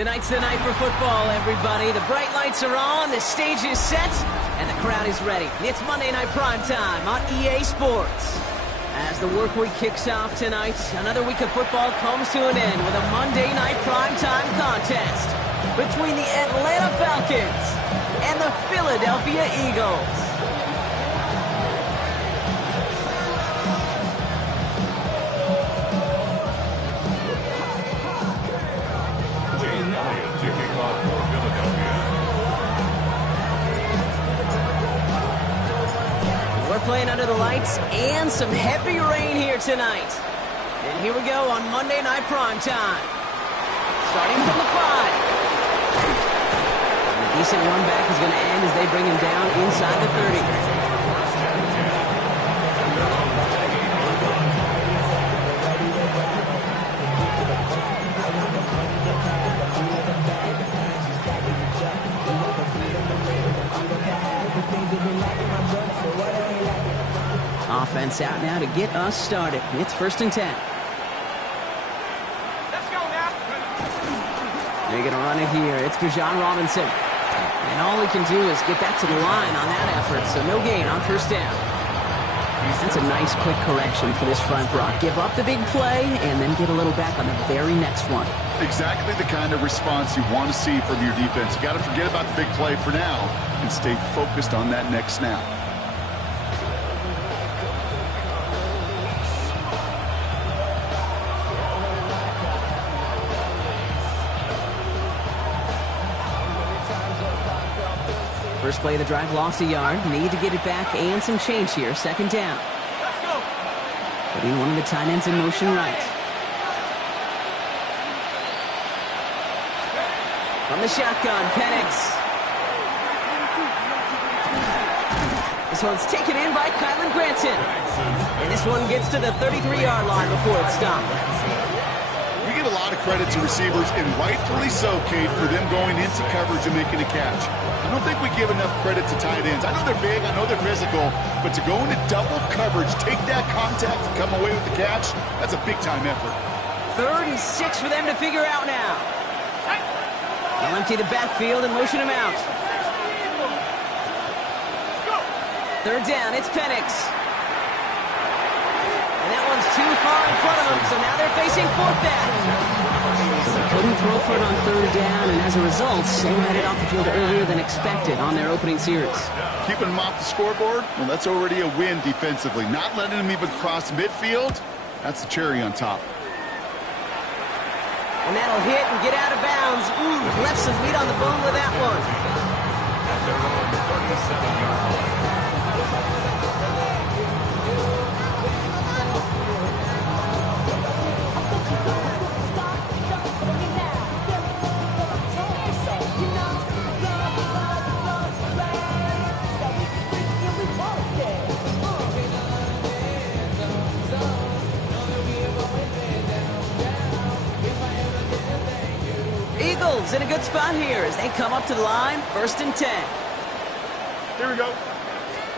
Tonight's the night for football, everybody. The bright lights are on, the stage is set, and the crowd is ready. It's Monday Night Prime Time on EA Sports. As the work week kicks off tonight, another week of football comes to an end with a Monday Night Prime Time contest between the Atlanta Falcons and the Philadelphia Eagles. Playing under the lights and some heavy rain here tonight. And here we go on Monday Night Prime Time. Starting from the 5. And a decent run back is going to end as they bring him down inside the 30. Offense out now to get us started. It's 1st and 10. Let's go now. They're going to run it here. It's Bijan Robinson. And all he can do is get back to the line on that effort, so no gain on 1st down. That's a nice quick correction for this front, Brock. Give up the big play and then get a little back on the very next one. Exactly the kind of response you want to see from your defense. You got to forget about the big play for now and stay focused on that next snap. First play of the drive, lost a yard. Need to get it back and some change here. 2nd down. Let's go. Putting one of the tight ends in motion right. From the shotgun, Penix. This one's taken in by Kylen Granson. And this one gets to the 33-yard line before it's stopped. We give a lot of credit to receivers, and rightfully so, Kate, for them going into coverage and making a catch. I don't think we give enough credit to tight ends. I know they're big, I know they're physical, but to go into double coverage, take that contact, and come away with the catch, that's a big-time effort. 3rd and 6 for them to figure out now. They'll empty the backfield and motion him out. 3rd down, it's Penix. And that one's too far in front of them, so now they're facing 4th down. So they couldn't throw for it on 3rd down, and as a result, they headed off the field earlier than expected on their opening series. Keeping them off the scoreboard, well, that's already a win defensively. Not letting them even cross midfield, that's the cherry on top. And that'll hit and get out of bounds. Left some meat on the bone with that one. At their own 37-yard line. Eagles in a good spot here as they come up to the line. 1st and 10. Here we go.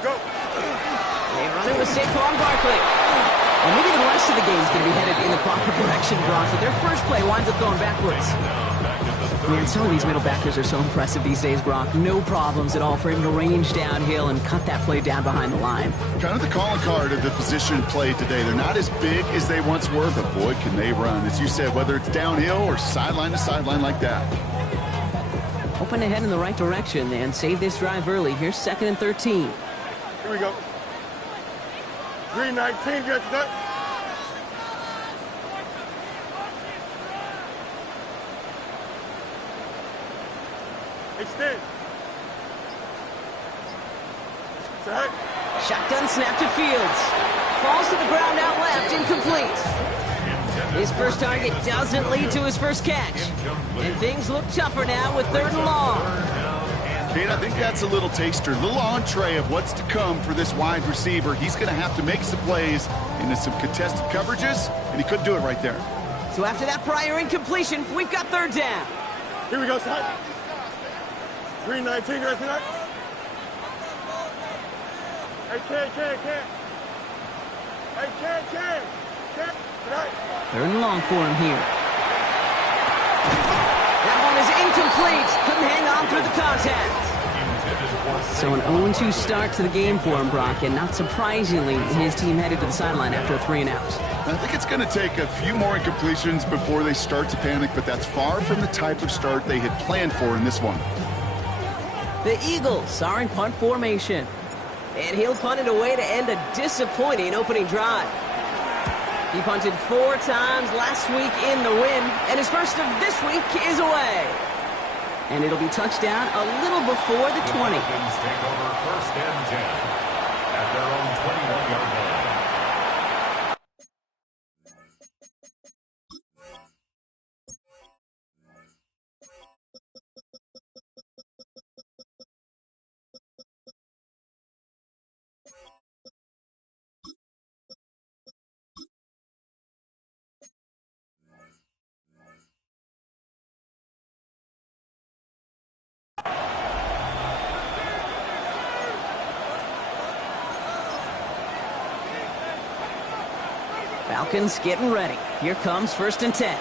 Go. They run it with Saquon Barkley. Well, maybe the rest of the game is going to be headed in the proper direction, Brock, but their first play winds up going backwards. Man, some of these middle backers are so impressive these days, Brock. No problems at all for him to range downhill and cut that play down behind the line. Kind of the calling card of the position played today. They're not as big as they once were, but boy, can they run. As you said, whether it's downhill or sideline to sideline like that. Hoping to head in the right direction and save this drive early. Here's 2nd and 13. Here we go. 3:19, get that. Extend. Set. Shotgun snap to Fields. Falls to the ground out left, incomplete. His first target doesn't lead to his first catch. And things look tougher now with 3rd and long. Kate, I think that's a little taster, a little entree of what's to come for this wide receiver. He's going to have to make some plays into some contested coverages, and he couldn't do it right there. So after that prior incompletion, we've got 3rd down. Here we go, son. 3:19, guys, tonight. Hey, can't. Hey, can't. Tonight. 3rd and long for him here. That one incomplete. Couldn't hang on through the contact. So an 0-2 start to the game for him, Brock, and not surprisingly, his team headed to the sideline after a 3-and-out. I think it's going to take a few more incompletions before they start to panic, but that's far from the type of start they had planned for in this one. The Eagles are in punt formation, and he'll punt it away to end a disappointing opening drive. He punted 4 times last week in the win, and his first of this week is away. And it'll be touchdown a little before the 20. The Falcons take over 1st and 10 at their own 21-yard line. Falcons getting ready. Here comes 1st and 10.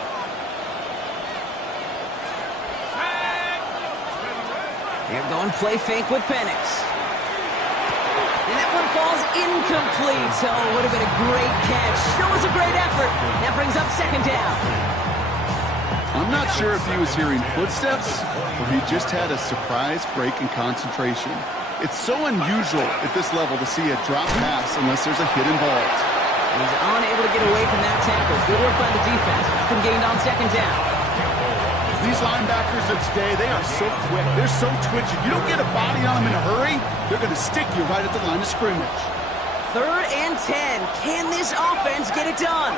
They're going play fake with Penix. And that one falls incomplete. Oh, it would have been a great catch. It was a great effort. That brings up 2nd down. I'm not sure if he was hearing footsteps or he just had a surprise break in concentration. It's so unusual at this level to see a drop pass unless there's a hit involved. He's unable to get away from that tackle. Good work by the defense. Nothing gained on 2nd down. These linebackers of today, they are so quick. They're so twitchy. You don't get a body on them in a hurry, they're going to stick you right at the line of scrimmage. 3rd and 10. Can this offense get it done?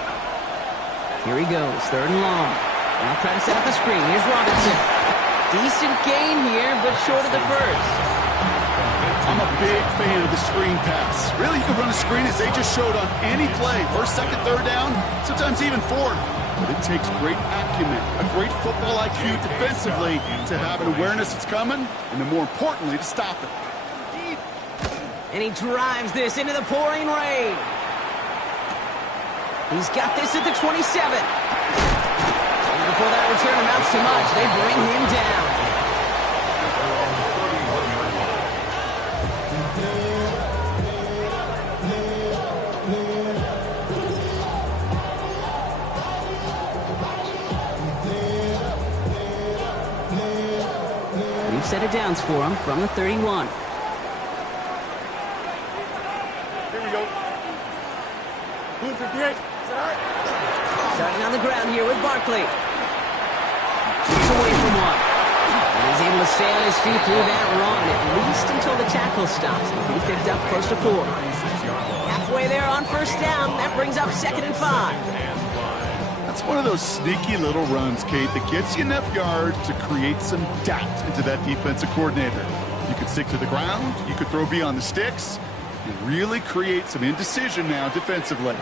Here he goes. 3rd and long. Now trying to set up the screen. Here's Robinson. Decent gain here, but short of the first. I'm a big fan of the screen pass. Really, you can run a screen as they just showed on any play. 1st, 2nd, 3rd down, sometimes even 4th. But it takes great acumen, a great football IQ defensively to have an awareness it's coming, and then more importantly, to stop it. And he drives this into the pouring rain. He's got this at the 27. And before that return amounts to much, they bring him down. Set of downs for him from the 31. Here we go. Starting on the ground here with Barkley. Keeps away from one. And he's able to stay on his feet through that run, at least until the tackle stops. He picked up close to 4. Halfway there on 1st down. That brings up 2nd and 5. That's one of those sneaky little runs, Kate, that gets you enough yards to create some doubt into that defensive coordinator. You could stick to the ground, you could throw beyond the sticks, and really create some indecision now defensively.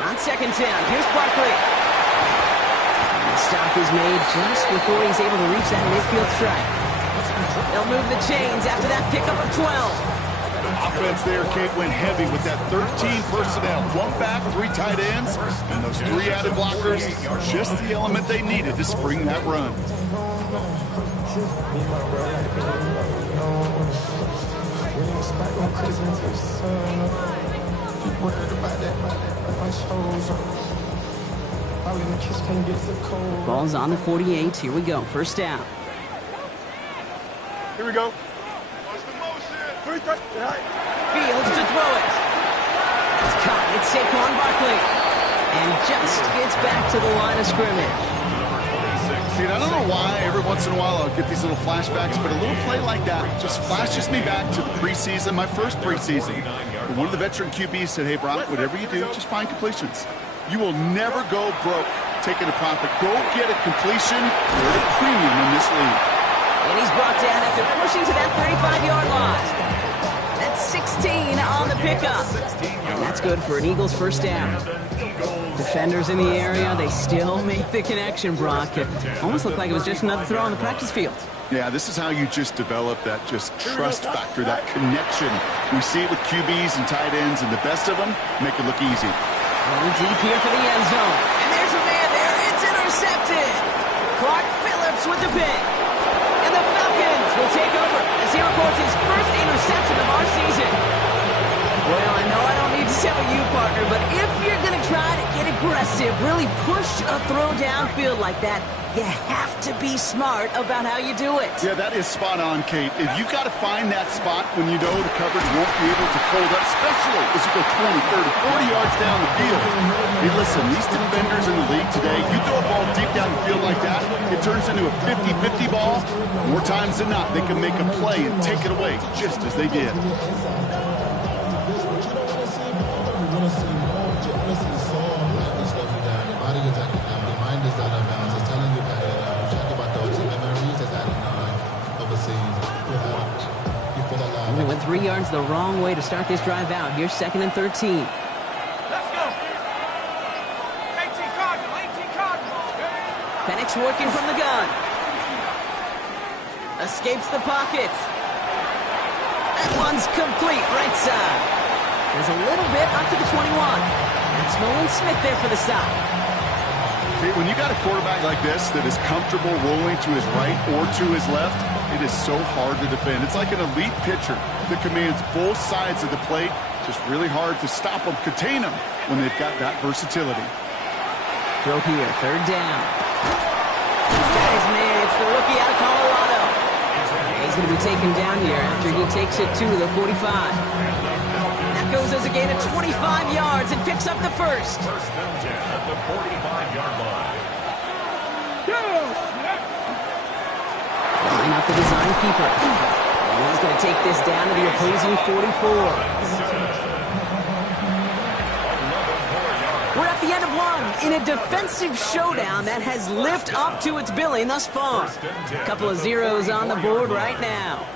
On 2nd down, here's Barkley. The stop is made just before he's able to reach that midfield strike. They'll move the chains after that pickup of 12. Offense there, Kate, went heavy with that 13 personnel. 1 back, 3 tight ends, and those 3 added blockers, just the element they needed to spring that run. Ball's on the 48. Here we go. 1st down. Here we go. Fields to throw it. It's caught. It's Saquon Barkley. And just gets back to the line of scrimmage. See, I don't know why every once in a while I'll get these little flashbacks, but a little play like that just flashes me back to the preseason, my first preseason. One of the veteran QBs said, hey, Brock, whatever you do, just find completions. You will never go broke taking a profit. Go get a completion. You're at a premium in this league. And he's brought down after pushing to that 35-yard line. That's 16 on the pickup. And that's good for an Eagles first down. Defenders in the area, they still make the connection, Brock. It almost looked like it was just another throw on the practice field. Yeah, this is how you just develop that just trust factor, that connection. We see it with QBs and tight ends, and the best of them make it look easy. Going deep here for the end zone. And there's a man there. It's intercepted. Clark Phillips with the pick. And the Falcons will take over as he records his first interception of our season. Well, I know I don't need to tell you, partner, but if you're going to try to get aggressive, really push a throw downfield like that, you have to be smart about how you do it. Yeah, that is spot on, Kate. If you've got to find that spot when you know the coverage won't be able to hold up, especially as you go 20, 30, 40 yards down the field. Hey, listen, these defenders in the league today, you throw a ball deep down the field like that, it turns into a 50-50 ball. More times than not, they can make a play and take it away just as they did. They went 3 yards the wrong way to start this drive out. Here's 2nd and 13. Let's go. 18 Cardinals. Penix working from the gun. Escapes the pocket. That one's complete, right side. There's a little bit up to the 21. That's Nolan Smith there for the stop. Kate, when you got a quarterback like this that is comfortable rolling to his right or to his left, it is so hard to defend. It's like an elite pitcher that commands both sides of the plate. Just really hard to stop them, contain them when they've got that versatility. Throw here, 3rd down. This guy's man, it's the rookie out of Colorado. He's going to be taken down here after he takes it to the 45. That goes as a gain of 25 yards and picks up the first. First down at the 45-yard line. Line up the design keeper. And he's going to take this down to the opposing 44. We're at the end of one in a defensive showdown that has lived up to its billing thus far. A couple of zeros on the board right now.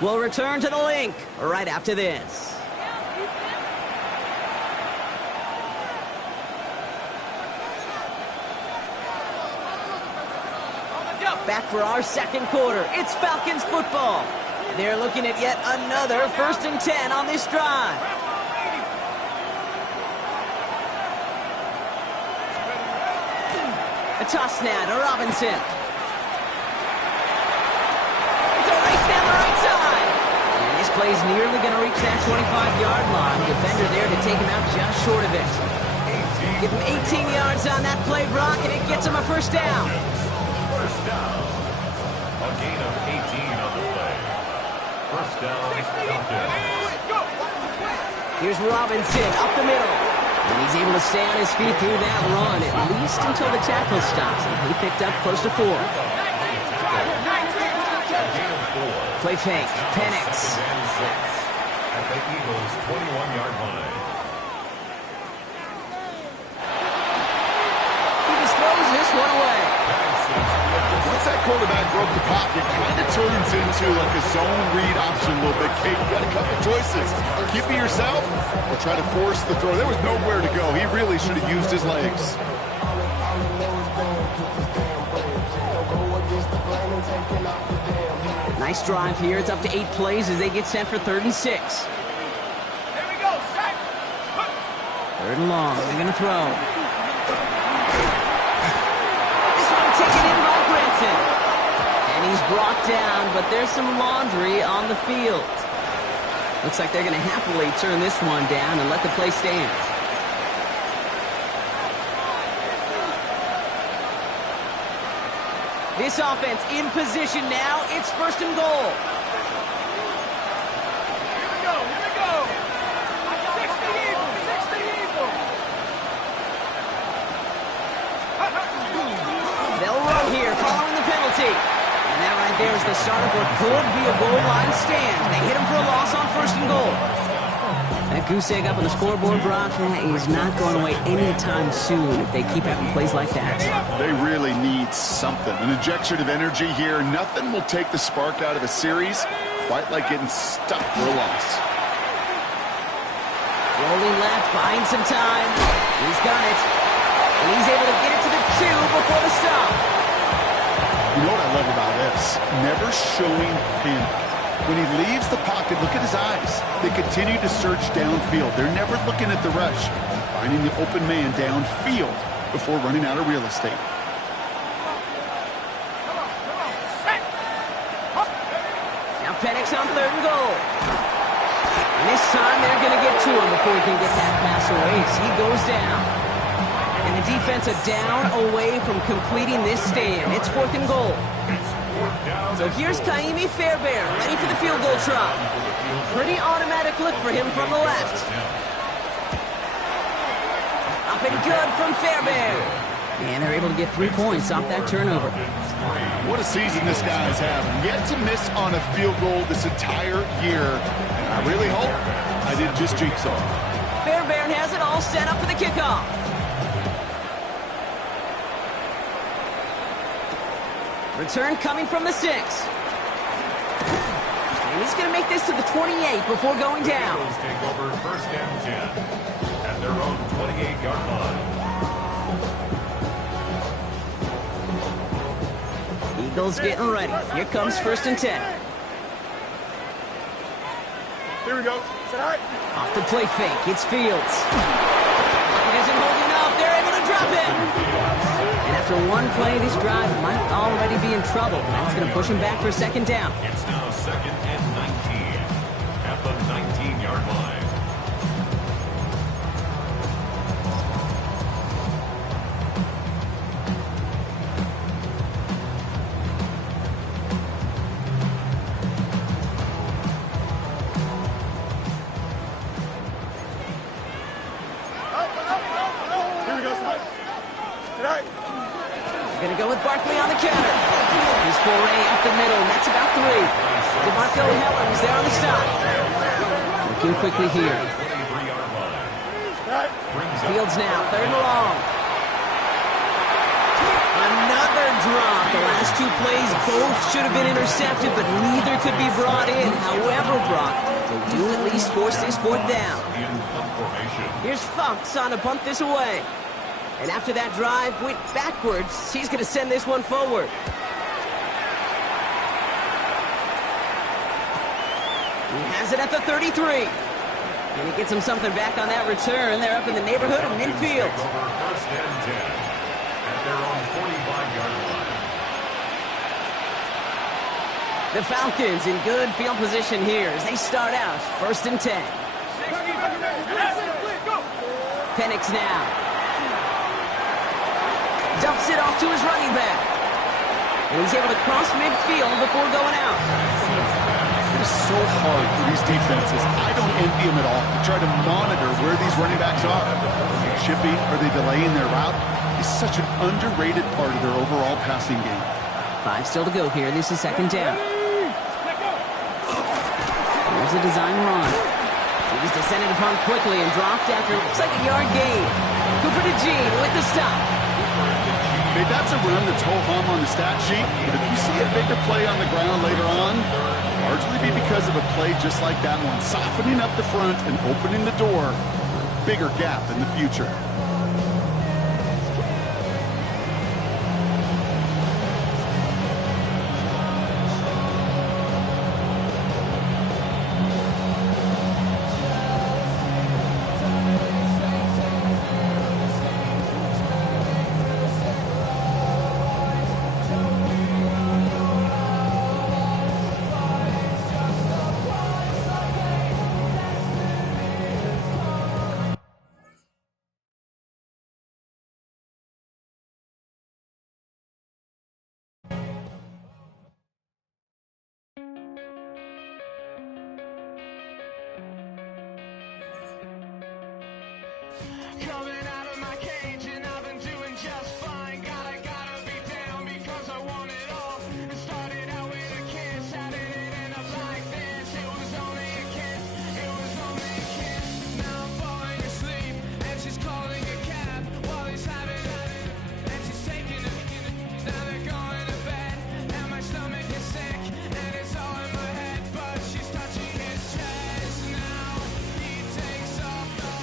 We'll return to the link right after this. Back for our second quarter. It's Falcons football. They're looking at yet another 1st and 10 on this drive. A toss now to Robinson. It's a race down the right side. And this play's nearly going to reach that 25-yard line. Defender there to take him out just short of it. Give him 18 yards on that play, Brock, and it gets him a first down. First down. A gain of 18 on the play. First down, Falcons. Here's Robinson up the middle. And he's able to stay on his feet through that run, at least until the tackle stops him. He picked up close to 4. Play fake. Penix. At the Eagles' 21-yard line. He just throws this one away. Once that quarterback broke the pocket, kind of turns into like a zone read option a little bit. Kate, you got a couple choices. Keep it yourself or try to force the throw. There was nowhere to go. He really should have used his legs. Nice drive here. It's up to 8 plays as they get set for 3rd and 6. Here we go, set. 3rd and long. They're going to throw. This one taken in by Granson. And he's brought down, but there's some laundry on the field. Looks like they're going to happily turn this one down and let the play stand. This offense in position now. It's 1st and goal. Here we go, here we go. 60 Eagles, 60 Eagles. They'll run here following the penalty. And that right there is the start of what could be a goal line stand. They hit him for a loss on 1st and goal. That goose egg up on the scoreboard, Brock, that is not going away anytime soon if they keep having plays like that. They really need something. An injection of energy here. Nothing will take the spark out of a series quite like getting stuck for a loss. Rolling left, buying some time. He's got it. And he's able to get it to the 2 before the stop. You know what I love about this? Never showing panic. When he leaves the pocket, look at his eyes. They continue to search downfield. They're never looking at the rush. And finding the open man downfield before running out of real estate. Now Penix on 3rd and goal. And this time they're going to get to him before he can get that pass away as he goes down. And the defense are down away from completing this stand. It's 4th and goal. So here's Ka'imi Fairbairn, ready for the field goal try. Pretty automatic look for him from the left. Up and good from Fairbairn. And they're able to get 3 points off that turnover. What a season this guy is having. Yet to miss on a field goal this entire year. And I really hope I didn't just jinx him. Fairbairn has it all set up for the kickoff. Return coming from the 6. And he's going to make this to the 28 before going down. Eagles take over 1st and 10 at their own 28-yard line. Eagles getting ready. Here comes 1st and 10. Here we go. Is that all right? Off the play fake. It's Fields. It isn't holding up. They're able to drop it. And after one play, this drive might already be in trouble. That's going to push him back for 2nd down. It's now 2nd and 19 at the 19-yard line. Here we go, son. All right. Going to go with Barkley on the counter. His foray up the middle. That's about 3. DeMarco Hellams there on the stop. Looking quickly here. 23-yard line. All right. Fields now, 3rd and long. Another drop. The last 2 plays both should have been intercepted, but neither could be brought in. However, Brock, they do at least force this 4th down. In punt formation. Here's Funks on to punt this away. And after that drive went backwards, he's going to send this one forward. He has it at the 33. And he gets him something back on that return. They're up in the neighborhood of midfield. Over 1st and 10 at their own 45-yard line. The Falcons in good field position here as they start out 1st and 10. Penix now. Dumps it off to his running back. And he's able to cross midfield before going out. It is so hard for these defenses. I don't envy them at all. To try to monitor where these running backs are. Are they chipping? Are they delaying their route? It's such an underrated part of their overall passing game. 5 still to go here. This is 2nd down. Here's a design run. He's descended upon quickly and dropped after looks like a yard gain. Cooper DeJean with the stop. Okay, that's a run that's ho-hum on the stat sheet, but if you see a bigger play on the ground later on, largely be because of a play just like that one, softening up the front and opening the door, bigger gap in the future. Coming out of my cage and I've been doing just fine. Gotta be down because I want it all. It started out with a kiss, how did it end up like this? It was only a kiss, it was only a kiss. Now I'm falling asleep and she's calling a cab while he's having and she's taking a now they're going to bed and my stomach is sick and it's all in my head, but she's touching his chest now. He takes off the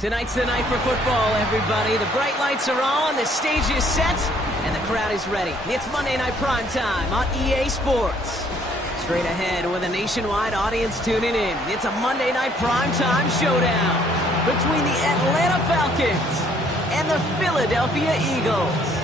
Tonight's the night for football, everybody. The bright lights are on, the stage is set, and the crowd is ready. It's Monday Night Primetime on EA Sports. Straight ahead with a nationwide audience tuning in. It's a Monday Night Primetime showdown between the Atlanta Falcons and the Philadelphia Eagles.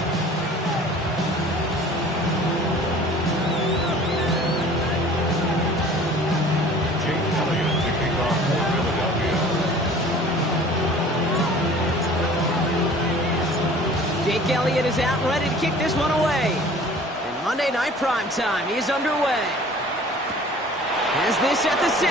Jake Elliott is out and ready to kick this one away. And Monday Night Primetime is underway. Here's this at the 6.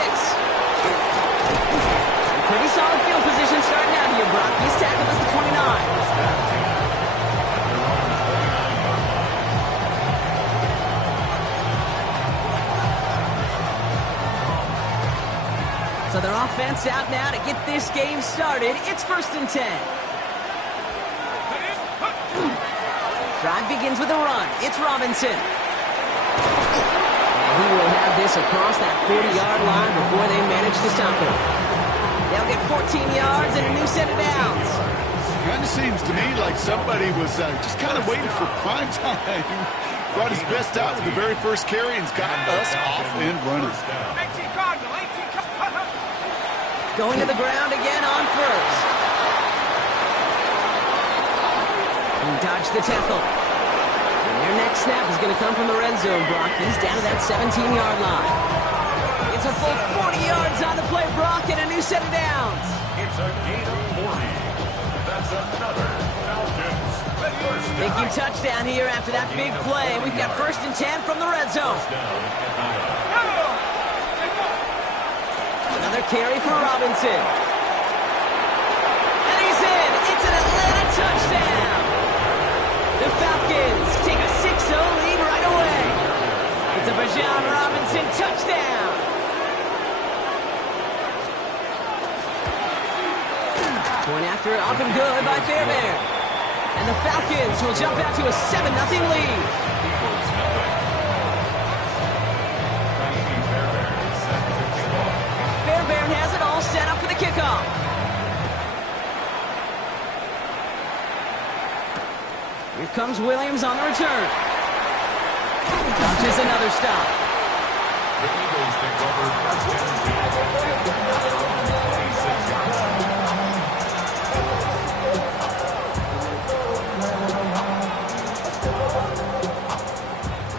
Pretty solid field position starting out here, Brock. He's tackled at the 29. So their offense out now to get this game started. It's 1st and 10. Drive begins with a run. It's Robinson. And he will have this across that 40-yard line before they manage to stop him. They'll get 14 yards and a new set of downs. Kind of seems to me like somebody was just kind of waiting for prime time. Brought his best out with the very first carry and's got us off and running. 18 Cardinal, 18 Cardinal. Going to the ground again on first. He dodged the tackle. And their next snap is going to come from the red zone, Brock. He's down to that 17-yard line. It's a full 40 yards on the play, Brock, and a new set of downs. It's a gain of 40. That's another Falcons first down. Making touchdown here after that big play. We've got 1st and 10 from the red zone. Another carry for Robinson. And he's in. It's an Atlanta touchdown. The Falcons take a 6-0 lead right away. It's a Bijan Robinson touchdown. Point after up and good by Fairbairn. And the Falcons will jump out to a 7-0 lead. Fairbairn has it all set up for the kickoff. Here comes Williams on the return. Dodges another stop. The Eagles take over 1st and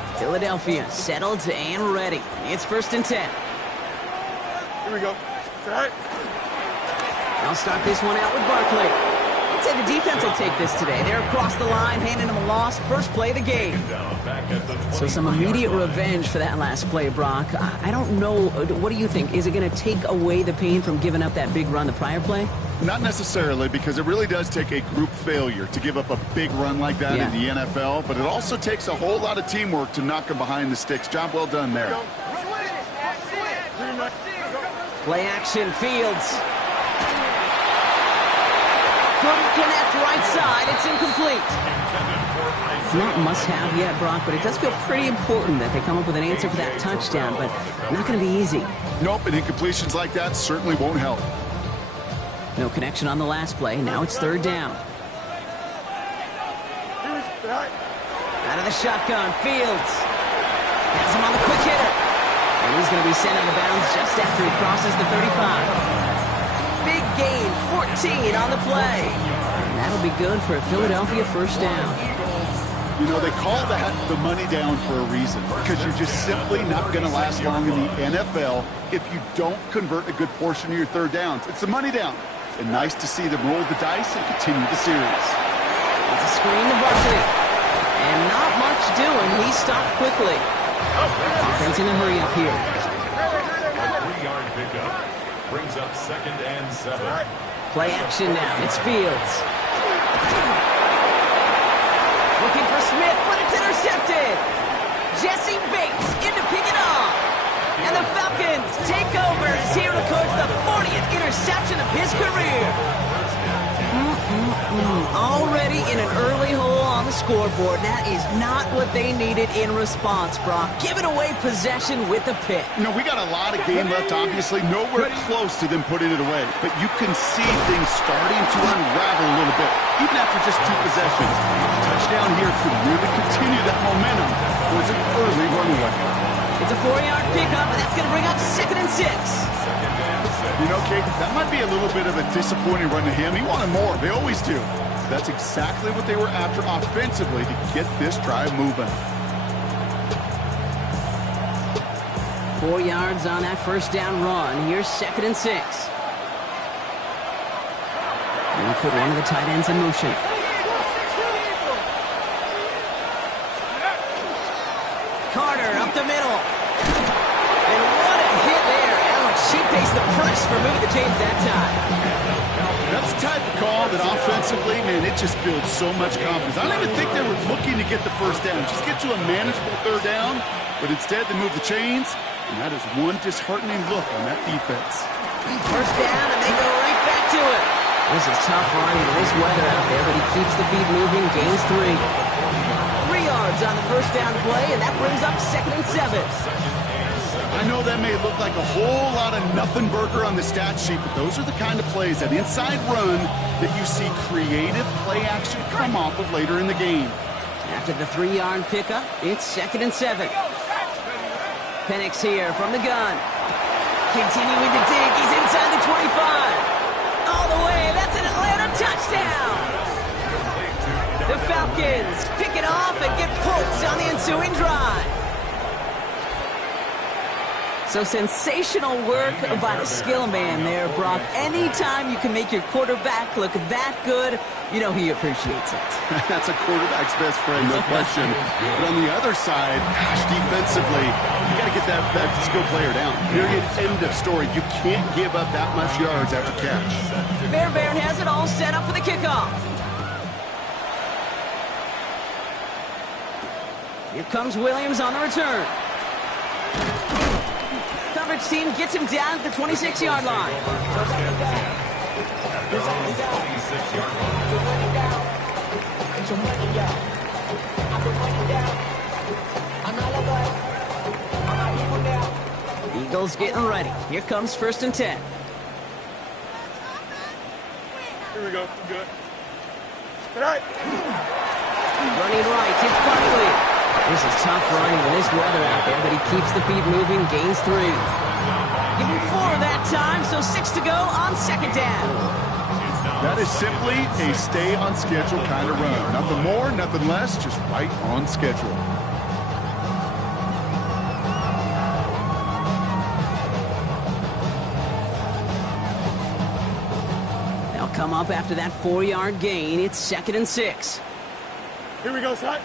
26. Philadelphia settled and ready. It's 1st and 10. Here we go. Right. I'll start this one out with Barkley. I'd say the defense will take this today. They're across the line, handing them a loss. First play of the game. So some immediate revenge for that last play, Brock. I don't know. What do you think? Is it going to take away the pain from giving up that big run the prior play? Not necessarily, because it really does take a group failure to give up a big run like that in the NFL, but it also takes a whole lot of teamwork to knock them behind the sticks. Job well done there. Play action, Fields. Couldn't connect right side. It's incomplete. Not must-have yet, Brock, but it does feel pretty important that they come up with an answer for that touchdown, but not going to be easy. Nope, and incompletions like that certainly won't help. No connection on the last play. Now it's 3rd down. Out of the shotgun, Fields. Has him on the quick hitter. And he's going to be sent out of bounds just after he crosses the 35. Big gain, 14 on the play. And that'll be good for a Philadelphia 1st down. You know, they call that the money down for a reason, because you're just simply not going to last long in the NFL if you don't convert a good portion of your 3rd downs. It's the money down. And nice to see them roll the dice and continue the series. It's a screen to Barkley. And not much doing. He stopped quickly. Offense in a hurry up here. A 3-yard pickup brings up 2nd and 7. Play action now. It's Fields. Looking for Smith, but it's intercepted. Jesse Bates in to pick it off. And the Falcons take over as he records the 40th interception of his career. Already in an early hole on on the scoreboard. That is not what they needed in response, Brock. Giving away possession with a pick. You know, we got a lot of game left, obviously. Nowhere close to them putting it away. But you can see things starting to unravel a little bit, even after just 2 possessions. A touchdown here could really continue that momentum towards an early runaway. It's a 4-yard pickup, and that's going to bring up 2nd and 6. You know, Kate, that might be a little bit of a disappointing run to him. He wanted more. They always do. That's exactly what they were after offensively to get this drive moving. 4 yards on that first down run. Here's 2nd and 6. And we put one of the tight ends in motion. Carter up the middle. And what a hit there. Alex, she faced the press for moving the chains that time. That's the type of call that offensively, man, it just builds so much confidence. I don't even think they were looking to get the first down. Just get to a manageable 3rd down. But instead, they move the chains. And that is one disheartening look on that defense. First down, and they go right back to it. This is tough running in this weather out there, but he keeps the feet moving, gains 3. 3 yards on the first down play, and that brings up 2nd and 7. I know that may look like a whole lot of nothing burger on the stat sheet, but those are the kind of plays, that inside run, that you see creative play action come off of later in the game. After the 3-yard pickup, it's 2nd and 7. Penix here from the gun. Continuing to dig. He's inside the 25. All the way. That's an Atlanta touchdown. The Falcons pick it off and get points on the ensuing drive. So sensational work by the skill man there, Brock. Anytime you can make your quarterback look that good, you know he appreciates it. That's a quarterback's best friend, no question. But on the other side, gosh, defensively, you got to get that skill player down. Period, end of story. You can't give up that much yards after catch. Fairbairn has it all set up for the kickoff. Here comes Williams on the return. Coverage team gets him down at the 26-yard line. Eagles getting ready. Here comes 1st and 10. Here we go. Good. All right. Running right, it's Barkley. This is tough running in this weather out there, but he keeps the feet moving, gains 3. Give him 4 that time, so 6 to go on 2nd down. That is simply a stay on schedule kind of run. Nothing more, nothing less, just right on schedule. They'll come up after that 4-yard gain. It's 2nd and 6. Here we go, son.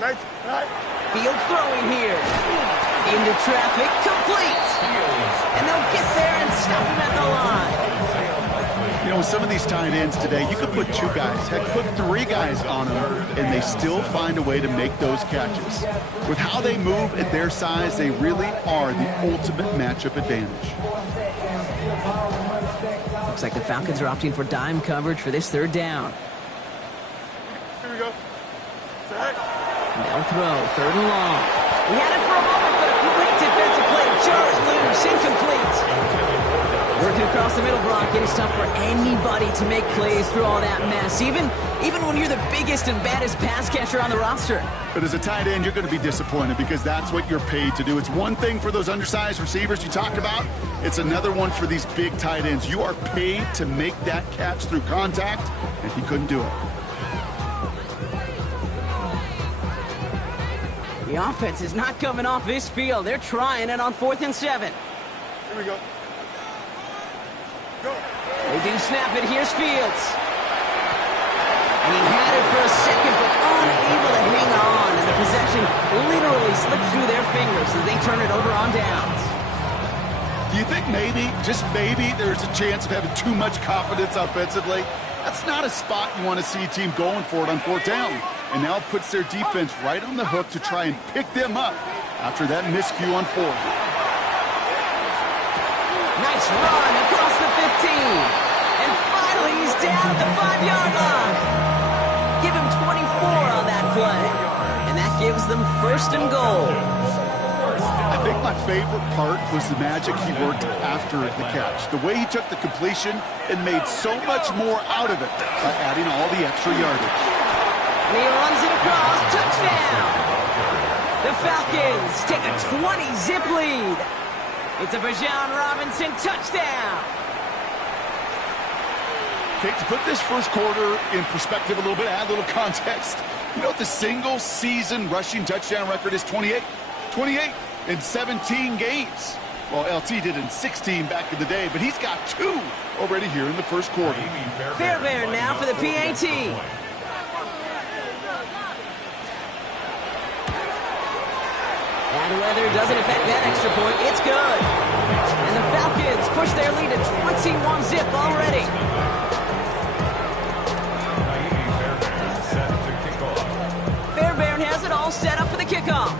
Nice. All right. Field throwing here. Into traffic, complete. And they'll get there and stop him at the line. You know, with some of these tight ends today, you could put 2 guys, heck, put 3 guys on them, and they still find a way to make those catches. With how they move at their size, they really are the ultimate matchup advantage. Looks like the Falcons are opting for dime coverage for this 3rd down. Here we go. All right. They'll throw 3rd and long. He had it for a moment, but a great defensive play to jar it loose, incomplete. Working across the middle, Brock. It is tough for anybody to make plays through all that mess, even when you're the biggest and baddest pass catcher on the roster. But as a tight end, you're going to be disappointed because that's what you're paid to do. It's one thing for those undersized receivers you talked about. It's another one for these big tight ends. You are paid to make that catch through contact, and he couldn't do it. The offense is not coming off this field. They're trying it on 4th and 7. Here we go. Go. They do snap it. Here's Fields. And he had it for a second, but unable to hang on. And the possession literally slipped through their fingers as they turn it over on downs. Do you think maybe, just maybe, there's a chance of having too much confidence offensively? That's not a spot you want to see a team going for it on 4th down. And now puts their defense right on the hook to try and pick them up after that miscue on 4th. Nice run across the 15. And finally, he's down at the 5-yard line. Give him gives them first and goal. I think my favorite part was the magic he worked after the catch. The way he took the completion and made so much more out of it by adding all the extra yardage. And he runs it across. Touchdown! The Falcons take a 20-zip lead. It's a Bijan Robinson touchdown. Okay, to put this first quarter in perspective a little bit, add a little context. You know what the single-season rushing touchdown record is? 28. 28 in 17 games. Well, LT did in 16 back in the day, but he's got 2 already here in the first quarter. Fairbairn now for the PAT. Bad weather doesn't affect that extra point. It's good. And the Falcons push their lead to 21-zip already. Fairbairn has it all set up for the kickoff.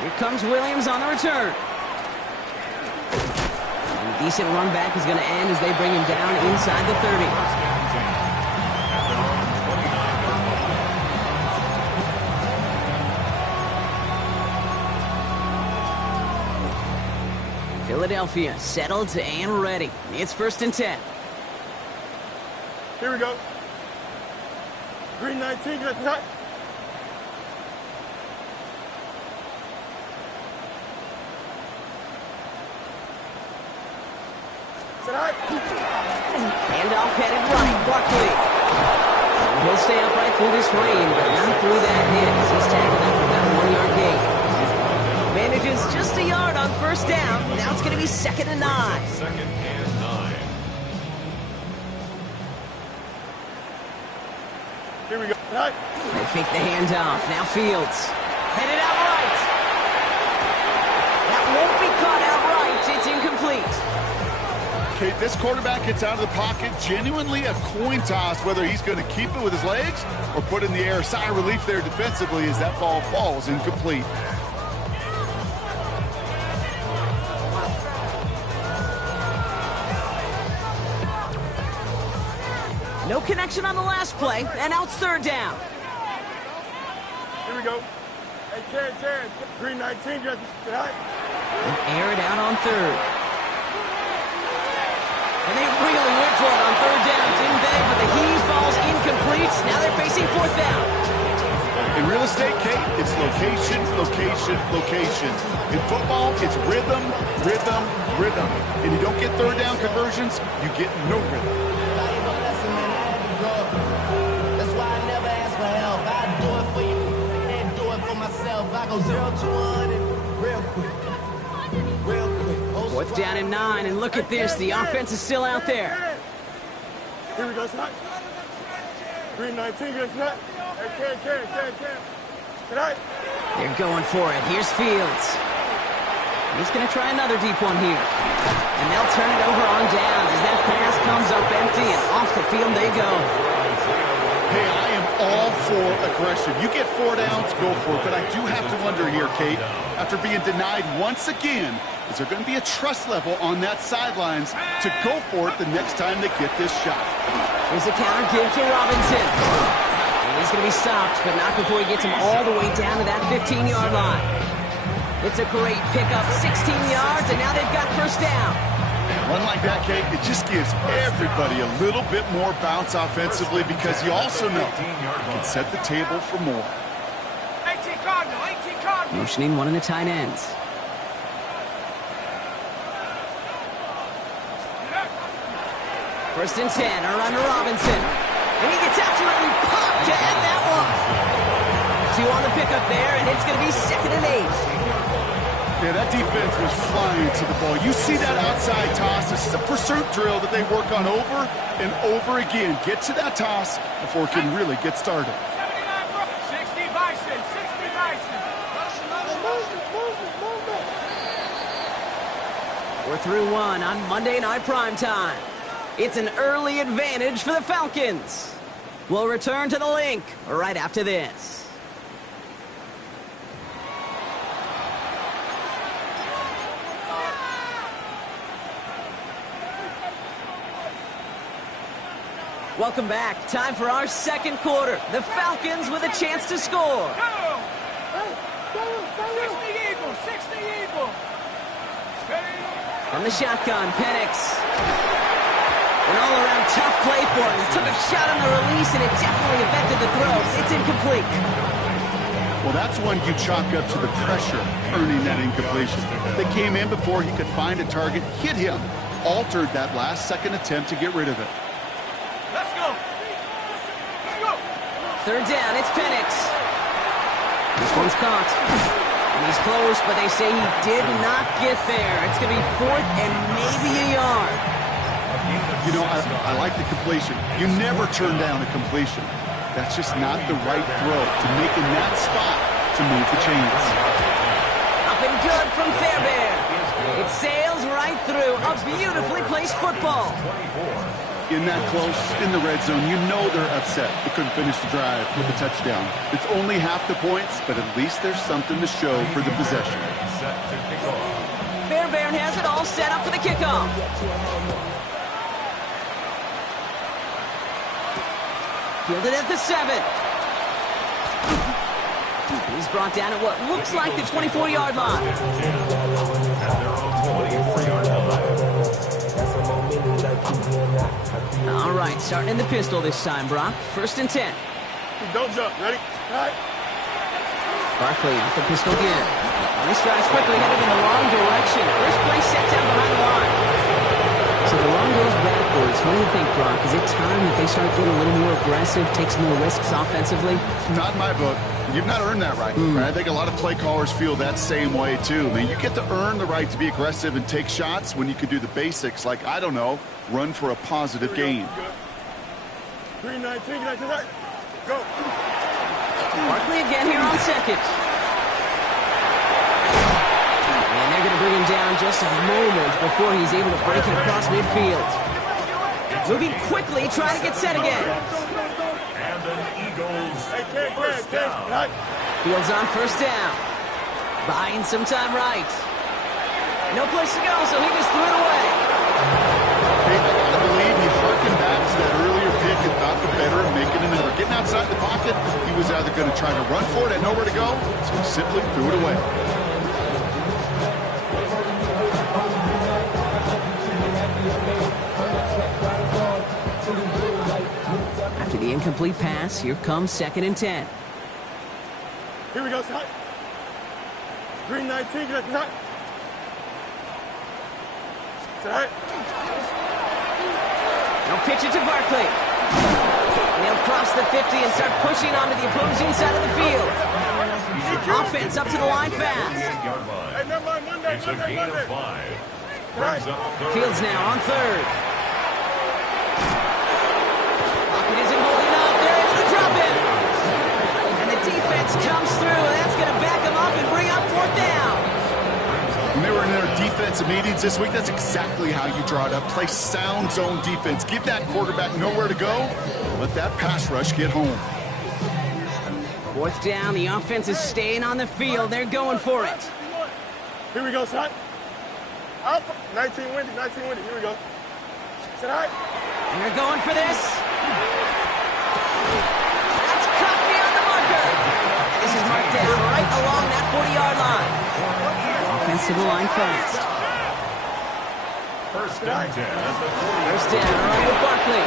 Here comes Williams on the return. And a decent run back is going to end as they bring him down inside the 30. Philadelphia settled and ready. It's 1st and 10. Here we go. Green 19, get that. Handoff headed right, Barkley. He'll stay upright through this rain, but not through that hit. He's tackled after about a 1-yard gain. Manages just a yard on first down. Now it's going to be 2nd and 9. 2nd and 9. Here we go. Right. They fake the handoff. Now Fields. Headed out right. That won't be caught outright. It's incomplete. Okay, this quarterback gets out of the pocket, genuinely a coin toss whether he's going to keep it with his legs or put it in the air. Sigh of relief there defensively as that ball falls incomplete. No connection on the last play, and now it's 3rd down. Here we go. Hey, Ted. Green 19, get right. Air it out on 3rd. And they really went for it on 3rd down, didn't they? But the heave falls incomplete. Now they're facing 4th down. In real estate, Kate, it's location, location, location. In football, it's rhythm, rhythm, rhythm. And you don't get 3rd down conversions, you get no rhythm. That's why I never ask for help. I do it for you and do it for myself. I go 0 to 100 real quick. Real quick. 4th down and 9, and look at this. The offense is still out there. Here we go, son. Green 19, get that. Hey, Ted. Right. They're going for it. Here's Fields. He's going to try another deep one here. And they'll turn it over on downs as that pass comes up empty, and off the field they go. Hey, I am all for aggression. You get 4 downs, go for it. But I do have to wonder here, Kate, after being denied once again, is there going to be a trust level on that sidelines to go for it the next time they get this shot? Here's a counter give to Robinson. And he's going to be stopped, but not before he gets him all the way down to that 15-yard line. It's a great pickup, 16 yards, and now they've got first down. One like that, Kate, it just gives everybody a little bit more bounce offensively because you also know you can set the table for more. 18 Cardinal. Motioning one of the tight ends. First and 10, a run to Robinson. And he gets absolutely popped to end that one. 2 on the pickup there, and it's going to be 2nd and 8. Yeah, that defense was flying to the ball. You see that outside toss. This is a pursuit drill that they work on over and over again. Get to that toss before it can really get started. 60 Bison. We're through 1 on Monday Night Primetime. It's an early advantage for the Falcons. We'll return to the link right after this. Welcome back. Time for our second quarter. The Falcons with a chance to score. 60 Eagles. From the shotgun, Penix. An all-around tough play for him. He took a shot on the release, and it definitely affected the throw. It's incomplete. Well, that's one you chalk up to the pressure earning that incompletion. They came in before he could find a target, hit him, altered that last-second attempt to get rid of it. Let's go. Third down, it's Penix. This one's caught. And he's close, but they say he did not get there. It's going to be fourth and maybe a yard. You know, I like the completion. You never turn down a completion. That's just not the right throw to make in that spot to move the chains. Up and good from Fairbairn. It sails right through. A beautifully placed football. In that close, in the red zone, you know they're upset. They couldn't finish the drive with a touchdown. It's only half the points, but at least there's something to show for the possession. Fairbairn has it all set up for the kickoff. Fielded at the 7. He's brought down at what looks like the 24-yard line. All right, starting in the pistol this time, Brock. 1st and 10. Don't jump. Ready? All right. Barkley with the pistol again. This drive's quickly headed in the wrong direction. First play set down behind the line. So the run goes backwards. What do you think, Brock? Is it time that they start getting a little more aggressive, take some more risks offensively? Not in my book. You've not earned that right. I think a lot of play callers feel that same way, too. I mean, you get to earn the right to be aggressive and take shots when you can do the basics, like, I don't know, run for a positive gain. 319, right. Go. Barkley again here on 2nd. And they're going to bring him down just a moment before he's able to break it across midfield. Moving quickly, trying to get set again. And an Eagles First down. Fields on 1st down. Buying some time right. No place to go, so he just threw it away. Hey, I gotta believe he harkened back to that earlier pick and thought the better of making another. Getting outside the pocket, he was either going to try to run for it and nowhere to go, so he simply threw it away. After the incomplete pass, here comes 2nd and 10. Here we go, Scott. 319, get up, Scott. They'll pitch it to Barkley. And they'll cross the 50 and start pushing onto the opposing side of the field. Offense up to the line fast. Hey, never mind, Monday. It's a gain of 5. Brings up third. Fields now on 3rd. Lockett isn't holding up. They're able to drop him. And the defense comes through, and that's going to back them up and bring up 4th down. When they were in their defensive meetings this week, that's exactly how you draw it up. Play sound zone defense. Give that quarterback nowhere to go. Let that pass rush get home. 4th down. The offense is staying on the field. They're going for it. Here we go, Scott. Up. 19 windy. Here we go. Sit high. They're going for this. That's cut beyond the marker. And this is marked down right along that 40-yard line. Offense to the line fast. First and 10. First down, all right with Barkley.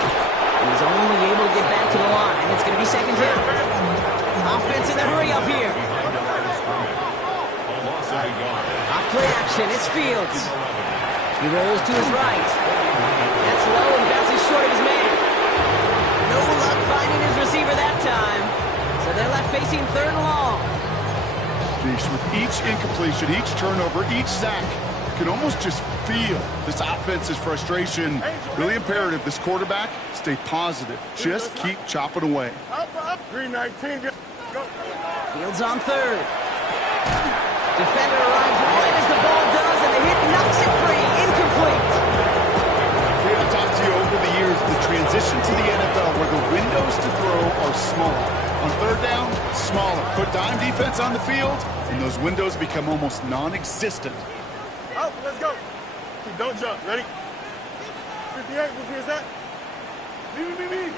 He's only able to get back to the line. It's going to be 2nd down. Offense in the hurry up here. Off play action, it's Fields. He rolls to his right. That's low and bounces short of his man. No luck finding his receiver that time. So they're left facing 3rd and long. With each incompletion, each turnover, each sack, you can almost just feel this offense's frustration. Really imperative, this quarterback, stay positive. Just keep chopping away. Up. 319, go. Fields on 3rd. Defender arrives right as the ball does, and the hit knocks it free. Incomplete. I've talked to you over the years, the transition to the NFL where the windows to throw are smaller. On 3rd down, smaller. Put dime defense on the field, and those windows become almost non-existent. Up, let's go. Don't jump. Ready? 58, which is that? Me.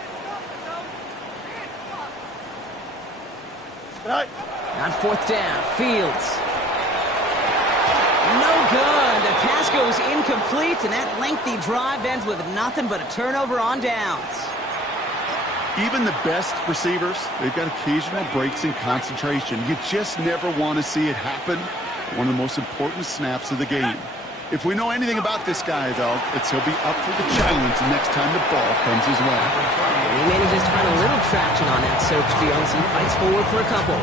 Right. On fourth down, Fields. No good. The pass goes incomplete, and that lengthy drive ends with nothing but a turnover on downs. Even the best receivers, they've got occasional breaks in concentration. You just never want to see it happen. One of the most important snaps of the game. If we know anything about this guy, though, it's he'll be up for the challenge the next time the ball comes his way. He manages to find a little traction on that search field as he fights forward for a couple.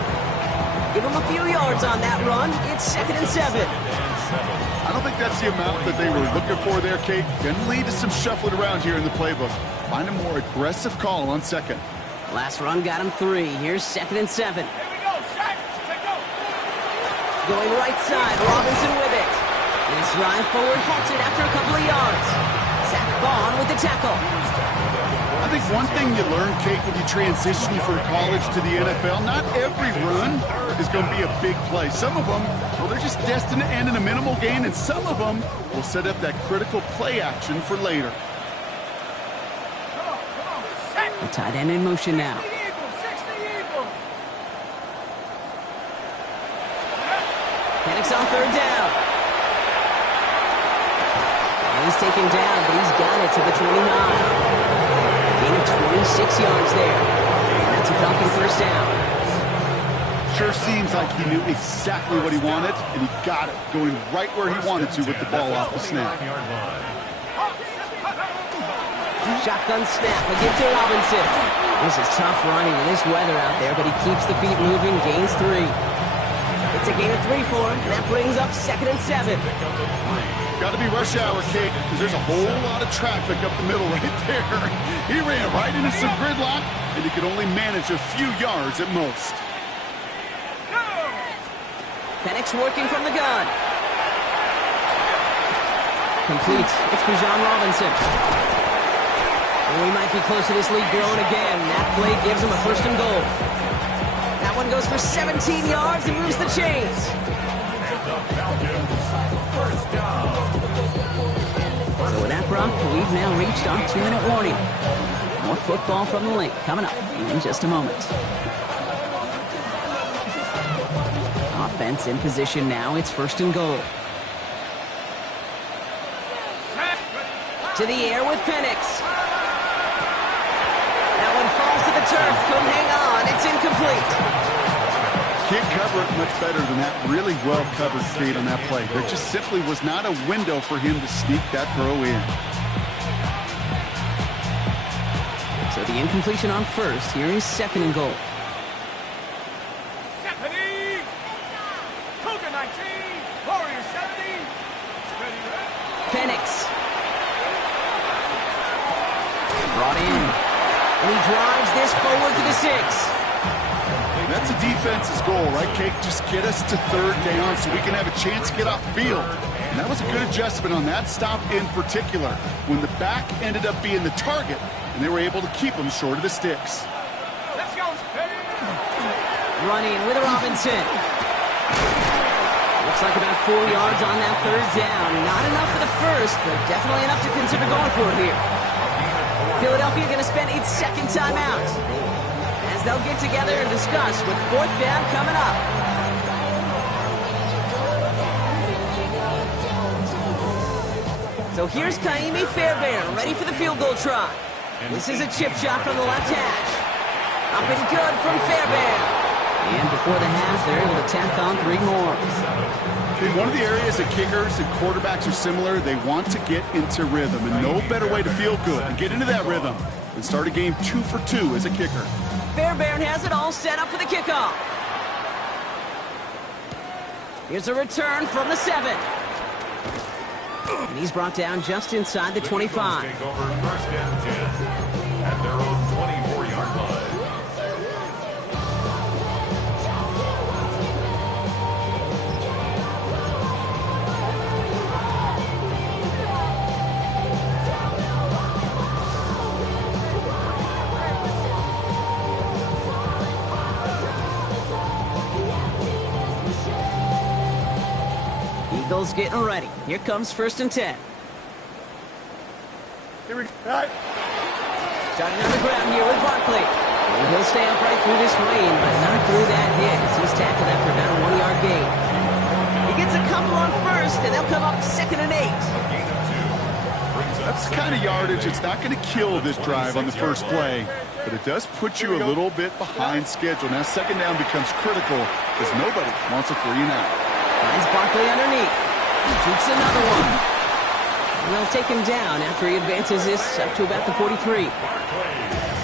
Give him a few yards on that run. It's 2nd and 7. I don't think that's the amount that they were looking for there, Kate. Can lead to some shuffling around here in the playbook. Find a more aggressive call on second. Last run got him 3. Here's 2nd and 7. Going right side, Robinson with it. And his drive forward halts it after a couple of yards. Zach Bond with the tackle. I think one thing you learn, Kate, when you transition from college to the NFL, not every run is going to be a big play. Some of them, well, they're just destined to end in a minimal gain, and some of them will set up that critical play action for later. The tight end in motion now. Penix on 3rd down. And he's taken down, but he's got it to the 29. Gain of 26 yards there. And that's a Falcon 1st down. Sure seems like he knew exactly what he wanted, and he got it, going right where he wanted to with the ball off the snap. Shotgun snap, again to Robinson. This is tough running in this weather out there, but he keeps the feet moving, gains 3. It's a gain of 3 for him, and that brings up 2nd and 7. Got to be rush hour, Kate, because there's a whole lot of traffic up the middle right there. He ran right into some gridlock, and he could only manage a few yards at most. Penix working from the gun. Complete. It's Bijan Robinson. And we might be close to this lead growing again. That play gives him a 1st and goal. That one goes for 17 yards and moves the chains. So with that, Brock, we've now reached our 2-minute warning. More football from the link coming up in just a moment. Offense in position now. It's 1st and goal. To the air with Penix. That one falls to the turf. Couldn't hang on. It's incomplete. Can't cover it much better than that. Really well covered, Kate, on that play. There just simply was not a window for him to sneak that throw in. So the incompletion on 1st. Here is 2nd and goal. Penix. Brought in. And he drives this forward to the 6. That's a defense's goal, right, Kate? Just get us to 3rd down so we can have a chance to get off the field. And that was a good adjustment on that stop in particular, when the back ended up being the target, and they were able to keep him short of the sticks. Let's go. Running with Robinson. Looks like about 4 yards on that 3rd down. Not enough for the 1st, but definitely enough to consider going for it here. Philadelphia going to spend its 2nd timeout as they'll get together and discuss with 4th down coming up. So here's Kaimi Fairbairn ready for the field goal try. This is a chip shot from the left hash. Up and good from Fairbairn. And before the half, they're able to tack on 3 more. Okay, one of the areas that kickers and quarterbacks are similar, they want to get into rhythm. And no better way to feel good and get into that rhythm than start a game 2 for 2 as a kicker. Fairbairn has it all set up for the kickoff. Here's a return from the 7. And he's brought down just inside the 25. Take over 1st and 10 at their own 24-yard line. Eagles getting ready. Here comes 1st and 10. Here we go. Right. Starting on the ground here with Barkley. And he'll stay upright through this rain, but not through that hit as he's tackled after about a 1-yard gain. He gets a couple on first, and they'll come up 2nd and 8. That's the kind of yardage it's not going to kill this drive on the first play, but it does put you a little bit behind schedule. Now 2nd down becomes critical because nobody wants a 3-and-out. Finds Barkley underneath. Shoots another one. And they'll take him down after he advances this up to about the 43.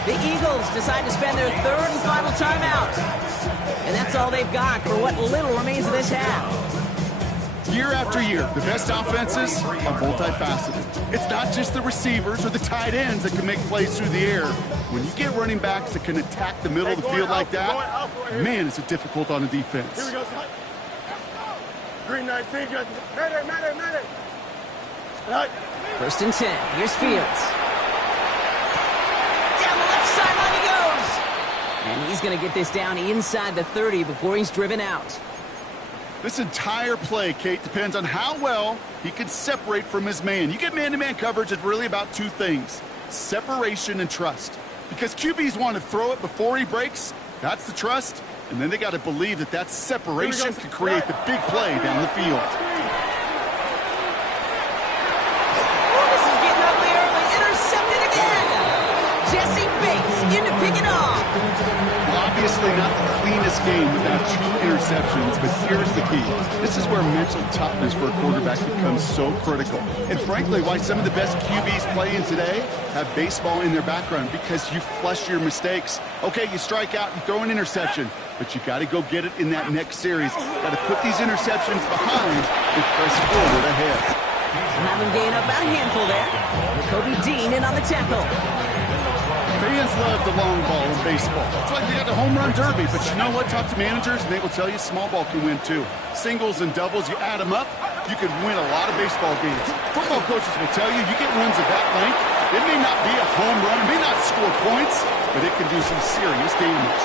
The Eagles decide to spend their 3rd and final timeout. And that's all they've got for what little remains of this half. Year after year, the best offenses are multifaceted. It's not just the receivers or the tight ends that can make plays through the air. When you get running backs that can attack the middle of the field like that, man, is it difficult on a defense. Here we go, son. Green 19, just man. Right. 1st and 10. Here's Fields. Down the left sideline he goes. And he's going to get this down inside the 30 before he's driven out. This entire play, Kate, depends on how well he can separate from his man. You get man-to-man coverage, it's really about 2 things: separation and trust. Because QBs want to throw it before he breaks. That's the trust. And then they got to believe that that separation can create the big play down the field. This is getting ugly early. Intercepted again. Jesse Bates in to pick it off. Obviously not the cleanest game without 2 interceptions, but here's the key. This is where mental toughness for a quarterback becomes so critical. And frankly, why some of the best QBs playing today have baseball in their background, because you flush your mistakes. Okay, you strike out, you throw an interception, but you got to go get it in that next series. Got to put these interceptions behind and press forward ahead. Have him gain up about a handful there. Kobe Dean in on the tackle. Fans love the long ball in baseball. It's like they got the home run derby, but you know what? Talk to managers, and they will tell you small ball can win too. Singles and doubles, you add them up, you can win a lot of baseball games. Football coaches will tell you, you get runs of that length, it may not be a home run, it may not score points, but it can do some serious damage.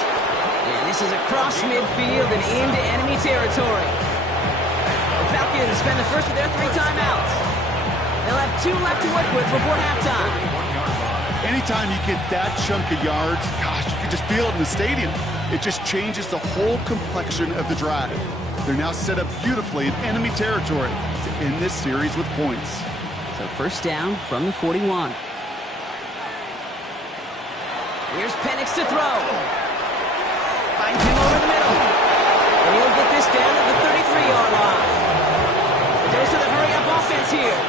And this is across midfield and into enemy territory. The Falcons spend the first of their 3 timeouts. They'll have 2 left to work with before halftime. Anytime you get that chunk of yards, gosh, you can just feel it in the stadium. It just changes the whole complexion of the drive. They're now set up beautifully in enemy territory to end this series with points. So 1st down from the 41. Here's Penix to throw. Finds him over the middle. And he'll get this down at the 33-yard line. The dose of the hurry-up offense here.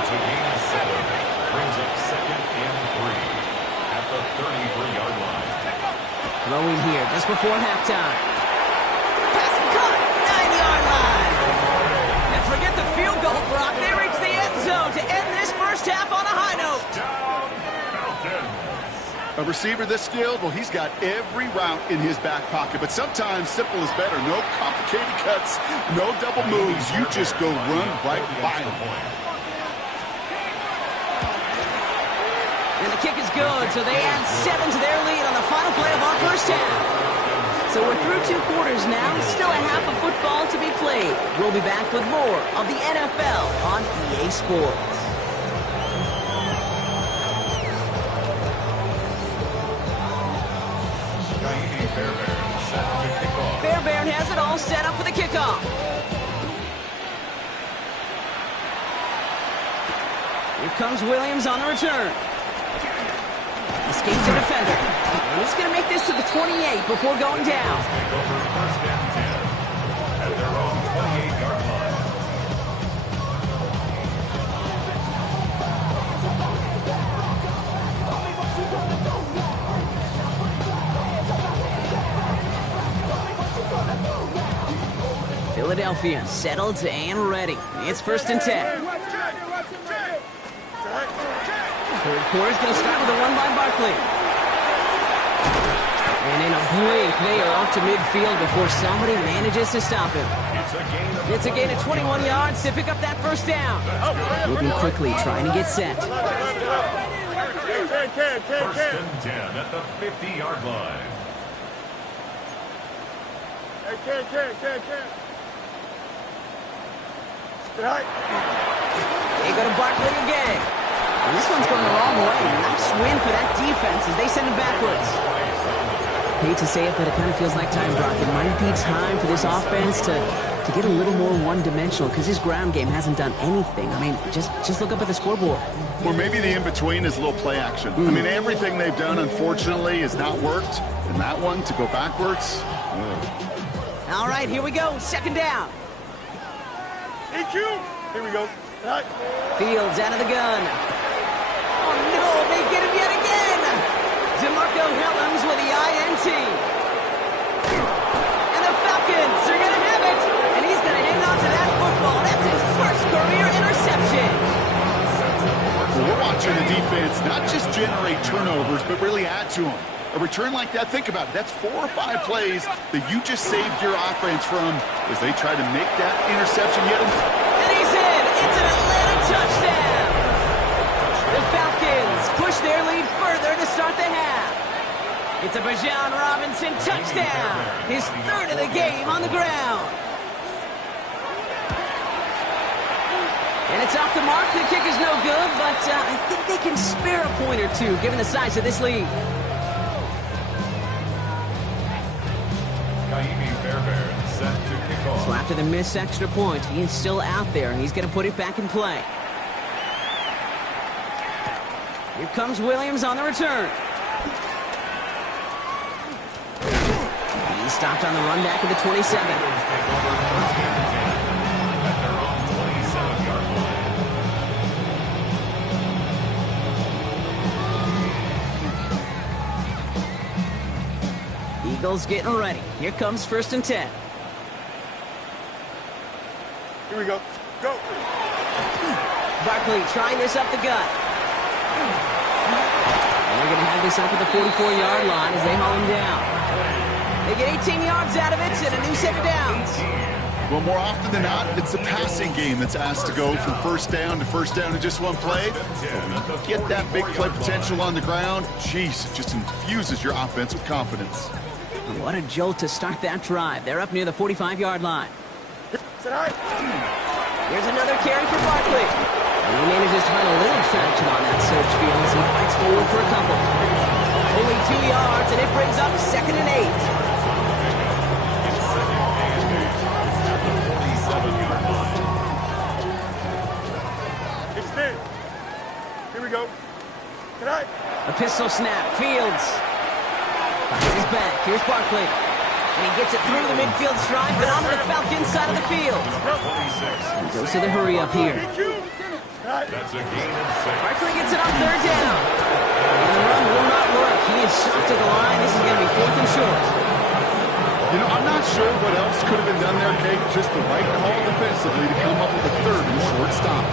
It's a gain of 7. Brings up 2nd and 3 at the 33-yard line. Throwing here just before halftime. Pass caught, 9-yard line. And forget the field goal, Brock. They reach the end zone to end this first half on a high note. A receiver this skilled, well, he's got every route in his back pocket, but sometimes simple is better. No complicated cuts, no double moves. You just go run right by him. And the kick is good, so they add 7 to their lead on the final play of our first half. So we're through 2 quarters now, still a half of football to be played. We'll be back with more of the NFL on EA Sports. Fairbairn has it all set up for the kickoff. Here comes Williams on the return. Escapes a defender. And he's going to make this to the 28 before going down. First and 10 at their own 28-yard line. Philadelphia settled and ready. It's 1st and 10. Third quarter's going to start with a run by Barkley. And in a blink, they are up to midfield before somebody manages to stop him. It's a gain of 21 yards to pick up that first down. Moving quickly, trying to get set. First and 10 at the 50-yard line. They go to Barkley again. And this one's going the wrong way. Nice win for that defense as they send him backwards. Hate to say it, but it kind of feels like time, Brock. It might be time for this offense to get a little more one-dimensional because his ground game hasn't done anything. I mean, just look up at the scoreboard. Or maybe the in-between is a little play action. I mean, everything they've done, unfortunately, has not worked. And that one, to go backwards. All right, here we go. Second down. EQ. Here we go. Right. Fields out of the gun. Oh, no, they get him yet again. DeMarco Hellams with the INT. And the Falcons are going to have it. And he's going to hang on to that football. That's his first career interception. We're watching the defense not just generate turnovers, but really add to them. A return like that, think about it. That's 4 or 5 plays that you just saved your offense from as they try to make that interception yet. And he's in. It's an Atlanta touchdown. The Falcons push their lead further to start the half. It's a Bijan Robinson touchdown. His third of the game on the ground. And it's off the mark. The kick is no good, but I think they can spare a point or two given the size of this lead. Set to kick off. So after the missed extra point, he is still out there, and he's going to put it back in play. Here comes Williams on the return. He's stopped on the run back of the 27. Eagles getting ready. Here comes 1st and 10. Here we go. Go. Barkley trying this up the gut. And they're going to have this up at the 44-yard line as they haul him down. They get 18 yards out of it and a new set of downs. Well, more often than not, it's the passing game that's asked to go from first down in just one play. Get that big play potential on the ground. Jeez, it just infuses your offense with confidence. What a jolt to start that drive. They're up near the 45-yard line. Here's another carry for Barkley. And he manages to find a little traction on that search field as he fights forward for a couple. Only 2 yards, and it brings up 2nd and 8. Extend. Here we go. Tonight. A pistol snap. Fields finds his back. Here's Barkley. And he gets it through the midfield stride, but onto the Falcons side of the field. He goes to the hurry up here. That's a gain of 6. Barkley gets it on 3rd down. And the run will not work. He is shot to the line. This is going to be 4th and short. You know, I'm not sure what else could have been done there, Kate. Just the right call defensively to come up with a 3rd and short stop.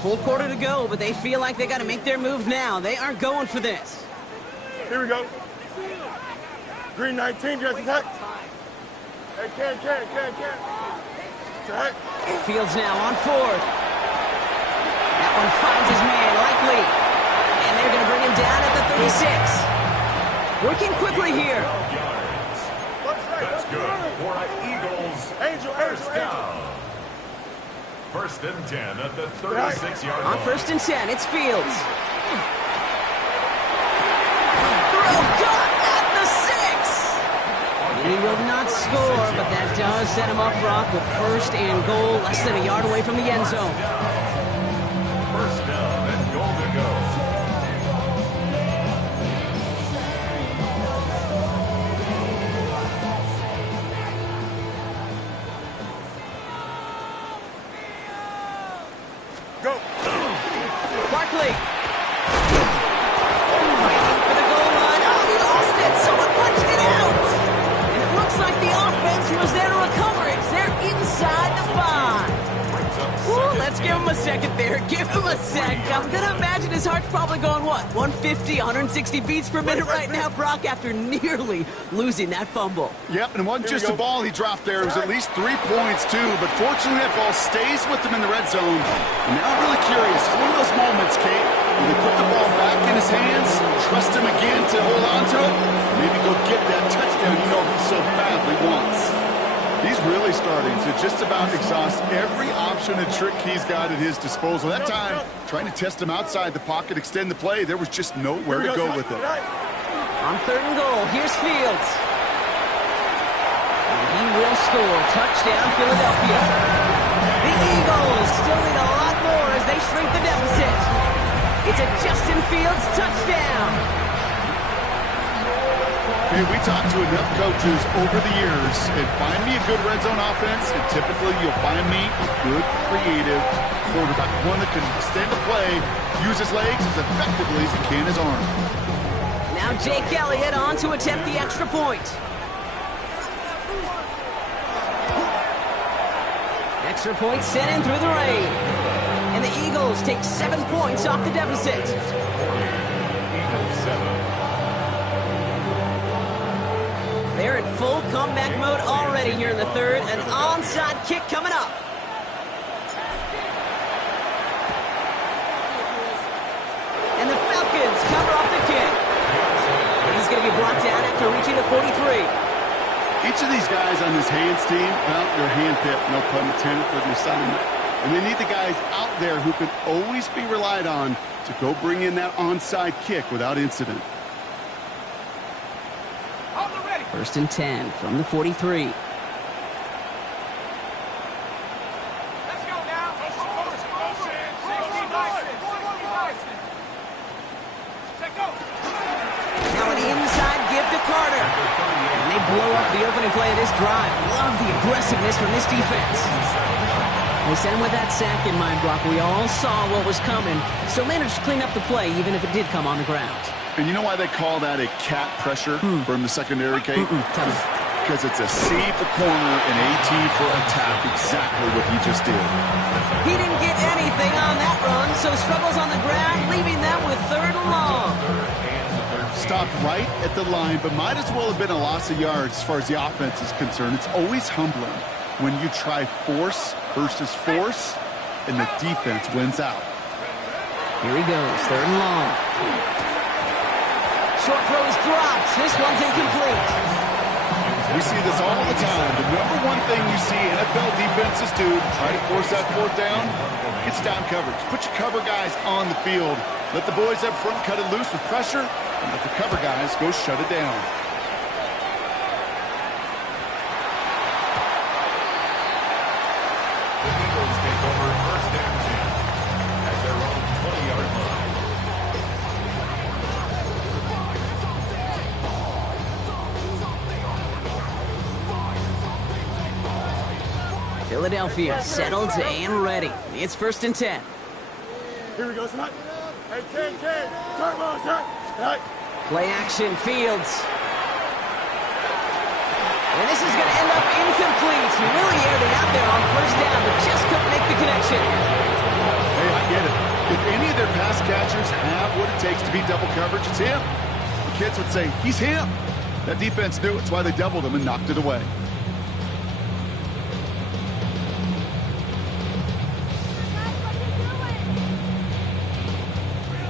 Full quarter to go, but they feel like they got to make their move now. They aren't going for this. Here we go. Green 19, just attack. Hey, can. Attack. Fields now on 4th. That one finds his man, Likely. And they're going to bring him down at the 36. Working quickly here. That's good for Eagles. Angel. 1st and 10 at the 36-yard line. On 1st and 10, it's Fields. Throw caught at the 6. He will not score, but that does set him up, Brock, with 1st and goal, less than a yard away from the end zone. 1st down and goal to go. Go. Barkley. Fighting for the goal line. Oh, he lost it. Someone punched it out. And it looks like the offense was there to recover it. They're inside the 5. Ooh, let's give him a second there. Give him a sec. I'm going to imagine his heart's probably going, what, 150, 160 beats per minute right now, Brock, after nearly losing that fumble. Yep, and it wasn't just a ball he dropped there. It was at least 3 points, too. But fortunately, that ball stays with him in the red zone. And now I'm really curious. It's one of those moments, Kate, Will they put the ball back in his hands, trust him again to hold on to it, maybe go get that touchdown you know he so badly wants? He's really starting to just about exhaust every option and trick he's got at his disposal. That time, trying to test him outside the pocket, extend the play, there was just nowhere to go with it. On 3rd and goal, here's Fields. And he will score. Touchdown, Philadelphia. The Eagles still need a lot more as they shrink the deficit. It's a Justin Fields touchdown. Okay, we talked to enough coaches over the years, and find me a good red zone offense, and typically you'll find me a good, creative quarterback, one that can extend the play, use his legs as effectively as he can his arm. Now Jake Elliott on to attempt the extra point. Extra point sent in through the rain. And the Eagles take 7 points off the deficit. Eagles 7. They're in full comeback mode already here in the 3rd. An onside kick coming up. And the Falcons cover up the kick. And he's going to be brought down after reaching the 43. Each of these guys on this hands team, well, they're hand-picked, no pun intended, for the assignment. And they need the guys out there who can always be relied on to go bring in that onside kick without incident. 1st and 10 from the 43. Let's go now. Now an inside give to Carter. And they blow up the opening play of this drive. Love the aggressiveness from this defense. They sent him with that sack in mind, Brock. We all saw what was coming, so managed to clean up the play even if it did come on the ground. And you know why they call that a cat pressure from the secondary, Kate? Tell me. Because it's a C for corner and a T for attack, exactly what he just did. He didn't get anything on that run, so struggles on the ground, leaving them with 3rd and long. Stopped right at the line, but might as well have been a loss of yards as far as the offense is concerned. It's always humbling when you try force versus force, and the defense wins out. Here he goes, 3rd and long. Short throw is dropped. This one's incomplete. We see this all the time. The number one thing you see NFL defenses do to try to force that 4th down, it's down coverage. Put your cover guys on the field. Let the boys up front cut it loose with pressure, and let the cover guys go shut it down. The Eagles take over 1st and 10 at their own 20-yard line. Philadelphia settled and ready. It's 1st and 10. Here we go, son. Hey, Ken. Turn on, son. Hey. Play action, Fields. And this is going to end up incomplete. He really aired it out there on 1st down, but just couldn't make the connection. Hey, I get it. If any of their pass catchers have what it takes to beat double coverage, it's him. The kids would say, he's him. That defense knew it's why they doubled him and knocked it away.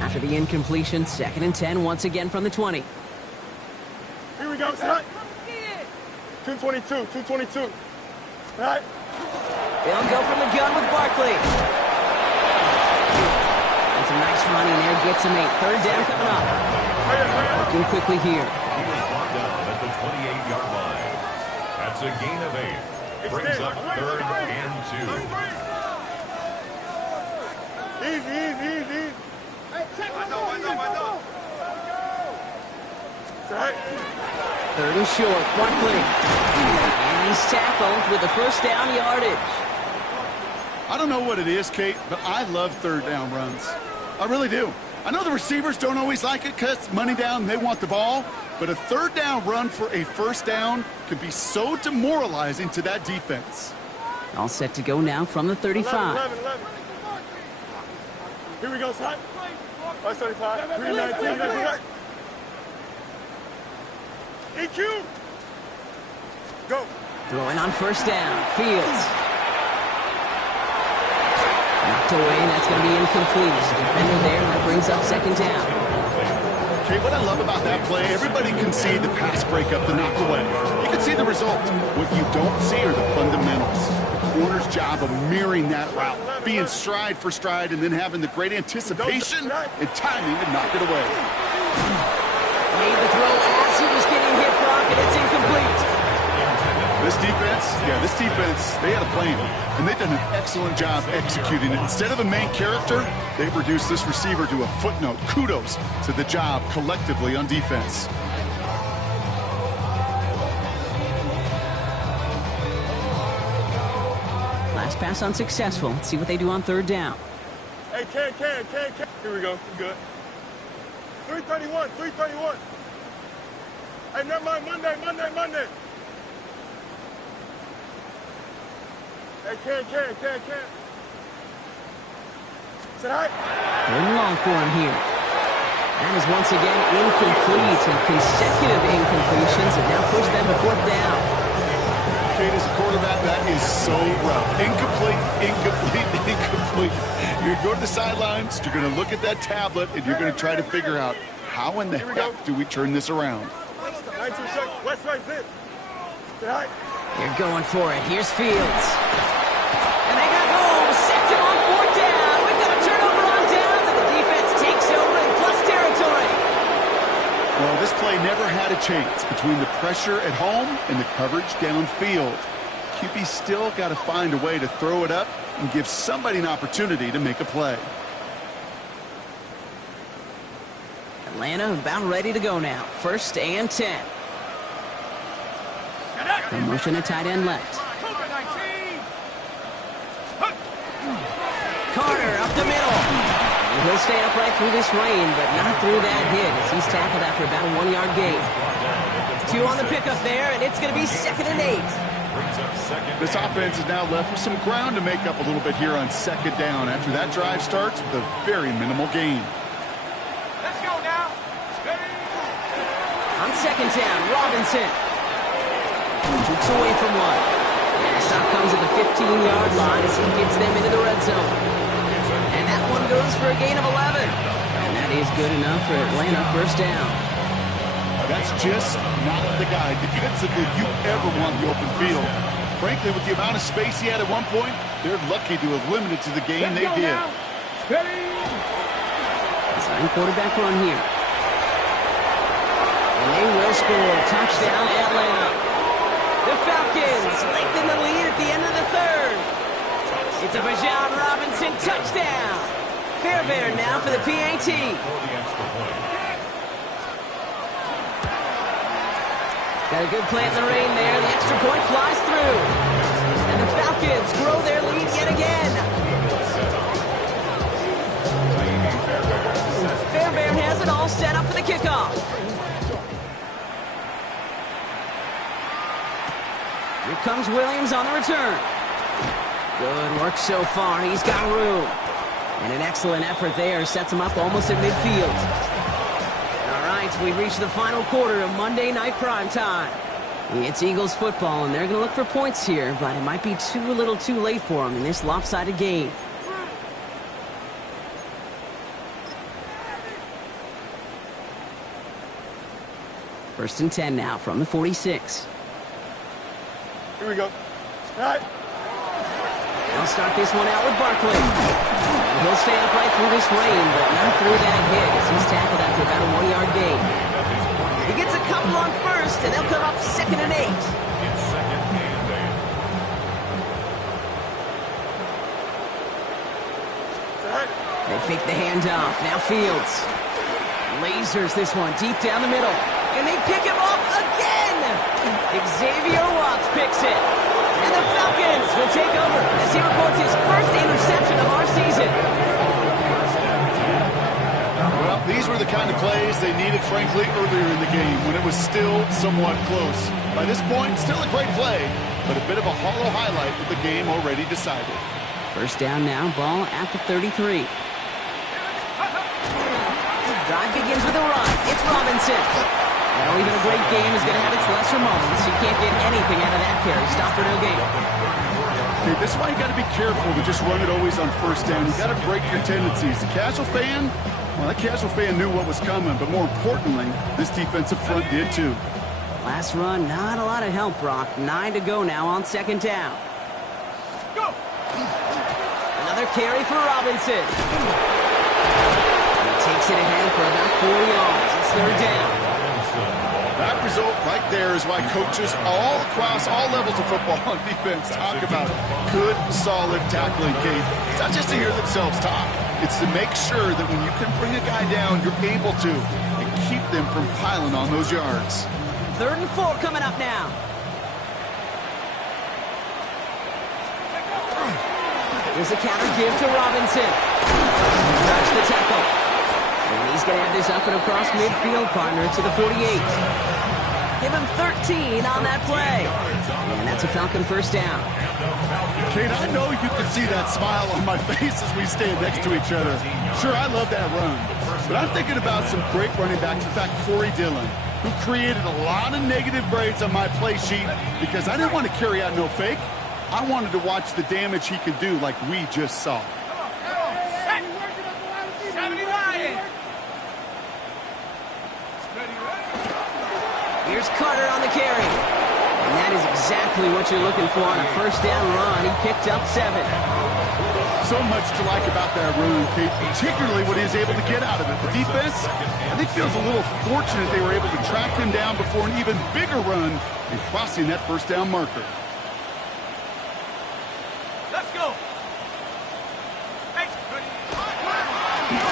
After the incompletion, 2nd and 10 once again from the 20. Here we go, son. 222. All right. They'll go from the gun with Barkley. And some nice running there gets him 8. 3rd down coming up. Looking quickly here. He was brought down at the 28-yard line. That's a gain of 8. Brings up 3rd and 2. Easy. Right. 3rd and short, Barkley. And he's tackled with the 1st down yardage. I don't know what it is, Kate, but I love 3rd down runs. I really do. I know the receivers don't always like it because money down, they want the ball, but a 3rd down run for a 1st down can be so demoralizing to that defense. All set to go now from the 35. 11. Here we go, son. 135. 319. EQ. Go. Throwing on 1st down. Fields. Knocked Knocked away, and that's going to be incomplete. Defender there, that brings up second down. Okay, what I love about that play, everybody can see the pass breakup, the knock away. You can see the result. What you don't see are the fundamentals. The corner's job of mirroring that route, being stride for stride, and then having the great anticipation and timing to knock it away. Made the throw as he was getting hit, Brock, and it's incomplete. This defense, they had a plan, and they've done an excellent job executing it. Instead of a main character, they've reduced this receiver to a footnote. Kudos to the job collectively on defense. Last pass unsuccessful. Let's see what they do on third down. Hey, can. Here we go. We're good. 331. Hey, never mind. Monday. Hey, can. Sit high. Third and long for him here. That is once again incomplete, and consecutive incompletions have now pushed them to fourth down. Kate, as a quarterback, that is so rough. Incomplete. You're going to go to the sidelines, you're going to look at that tablet, and you're going to try to figure out how in the heck do we turn this around. 19 seconds. West right, sit. Sit high. They're going for it. Here's Fields. And they got home. Set him on fourth down. We've got a turnover on downs, and the defense takes over in plus territory. Well, this play never had a chance between the pressure at home and the coverage downfield. QB still got to find a way to throw it up and give somebody an opportunity to make a play. Atlanta about ready to go now. 1st and 10. The motion at tight end left. Carter up the middle. He'll stay upright through this rain, but not through that hit as he's tackled after about a 1-yard gain. 2 on the pickup there, and it's going to be 2nd and 8. This offense is now left with some ground to make up a little bit here on 2nd down after that drive starts with a very minimal gain. Let's go now. On 2nd down, Robinson. Shoots away from one. And the stop comes at the 15-yard line as he gets them into the red zone. And that one goes for a gain of 11. And that is good enough for Atlanta. 1st down. That's just not the guy defensively you ever want in the open field. Frankly, with the amount of space he had at one point, they're lucky to have limited to the gain they did. Design quarterback run here. And they will score. Touchdown, Atlanta. The Falcons lengthen the lead at the end of the 3rd. It's a Bijan Robinson touchdown. Fairbairn now for the PAT. Got a good play in the rain there. The extra point flies through. And the Falcons grow their lead yet again. Fairbairn has it all set up for the kickoff. Here comes Williams on the return. Good work so far. He's got room. And an excellent effort there. Sets him up almost at midfield. All right, we've reached the final quarter of Monday Night Primetime. It's Eagles football, and they're going to look for points here, but it might be a little too late for them in this lopsided game. First and 10 now from the 46. Here we go. All right. They'll start this one out with Barkley. He'll stay upright through this rain, but not through that hit as he's tackled after about a 1-yard gain. He gets a couple on first, and they'll come up 2nd and 8. They fake the handoff. Now Fields. Lasers this one deep down the middle. And they pick him off again! Xavier Watts picks it. And the Falcons will take over as he records his first interception of our season. Well, these were the kind of plays they needed, frankly, earlier in the game when it was still somewhat close. By this point, still a great play, but a bit of a hollow highlight with the game already decided. First down now, ball at the 33. Drive begins with a run. It's Robinson. Well, even a great game is going to have its lesser moments. You can't get anything out of that carry. Stop for no gain. Okay, this is why you got to be careful to just run it always on first down. You got to break your tendencies. The casual fan, well, that casual fan knew what was coming, but more importantly, this defensive front did too. Last run, not a lot of help, Brock. 9 to go now on second down. Go! Another carry for Robinson. He takes it ahead for about 4 yards. It's third down. That result right there is why coaches all across all levels of football on defense talk about good, solid tackling, Kate. It's not just to hear themselves talk. It's to make sure that when you can bring a guy down, you're able to, and keep them from piling on those yards. 3rd and 4 coming up now. Here's a counter give to Robinson. Touch the tackle. And he's going to have this up and across midfield, partner, to the 48. Give him 13 on that play. And that's a Falcon first down. Kate, I know you can see that smile on my face as we stand next to each other. Sure, I love that run. But I'm thinking about some great running backs. In fact, Corey Dillon, who created a lot of negative grades on my play sheet because I didn't want to carry out no fake. I wanted to watch the damage he could do like we just saw. Here's Carter on the carry. And that is exactly what you're looking for on a first down run. He picked up 7. So much to like about that run, Kate, particularly what he was able to get out of it. The defense, I think, feels a little fortunate they were able to track him down before an even bigger run and crossing that first down marker. Let's go!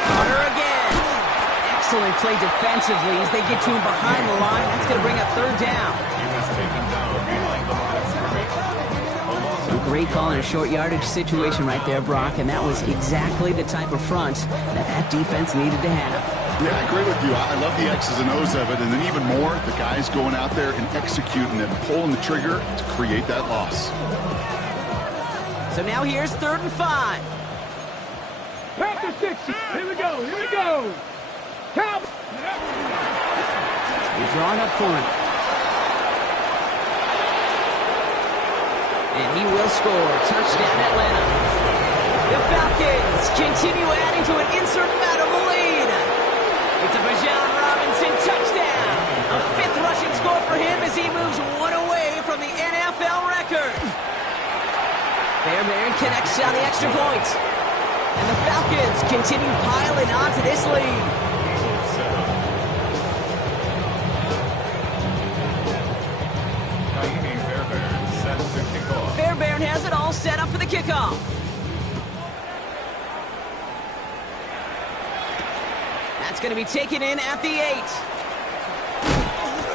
Carter again. Excellent play defensively as they get to him behind the line. That's going to bring up third down. A great call in a short yardage situation right there, Brock, and that was exactly the type of front that defense needed to have. Yeah, I agree with you. I love the X's and O's of it, and then even more, the guys going out there and executing it, pulling the trigger to create that loss. So now here's 3rd and 5. Panther 6. Here we go. Here we go. Count. He's drawn up for it. And he will score. Touchdown, Atlanta. The Falcons continue adding to an insurmountable lead. It's a Bijan Robinson touchdown. A 5th rushing score for him as he moves 1 away from the NFL record. Fairbairn connects on the extra point. And the Falcons continue piling on to this lead. Fairbairn has it all set up for the kickoff. That's going to be taken in at the 8.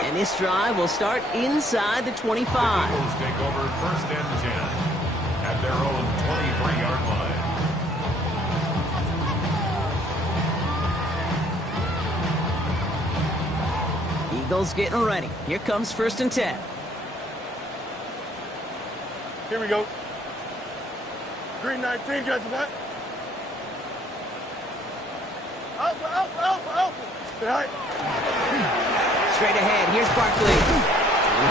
And this drive will start inside the 25. Eagles take over 1st and 10 at their own 23-yard line. Eagles getting ready. Here comes 1st and 10. Here we go. Green 19, guys, that. Alpha. Right. Straight ahead, here's Barkley.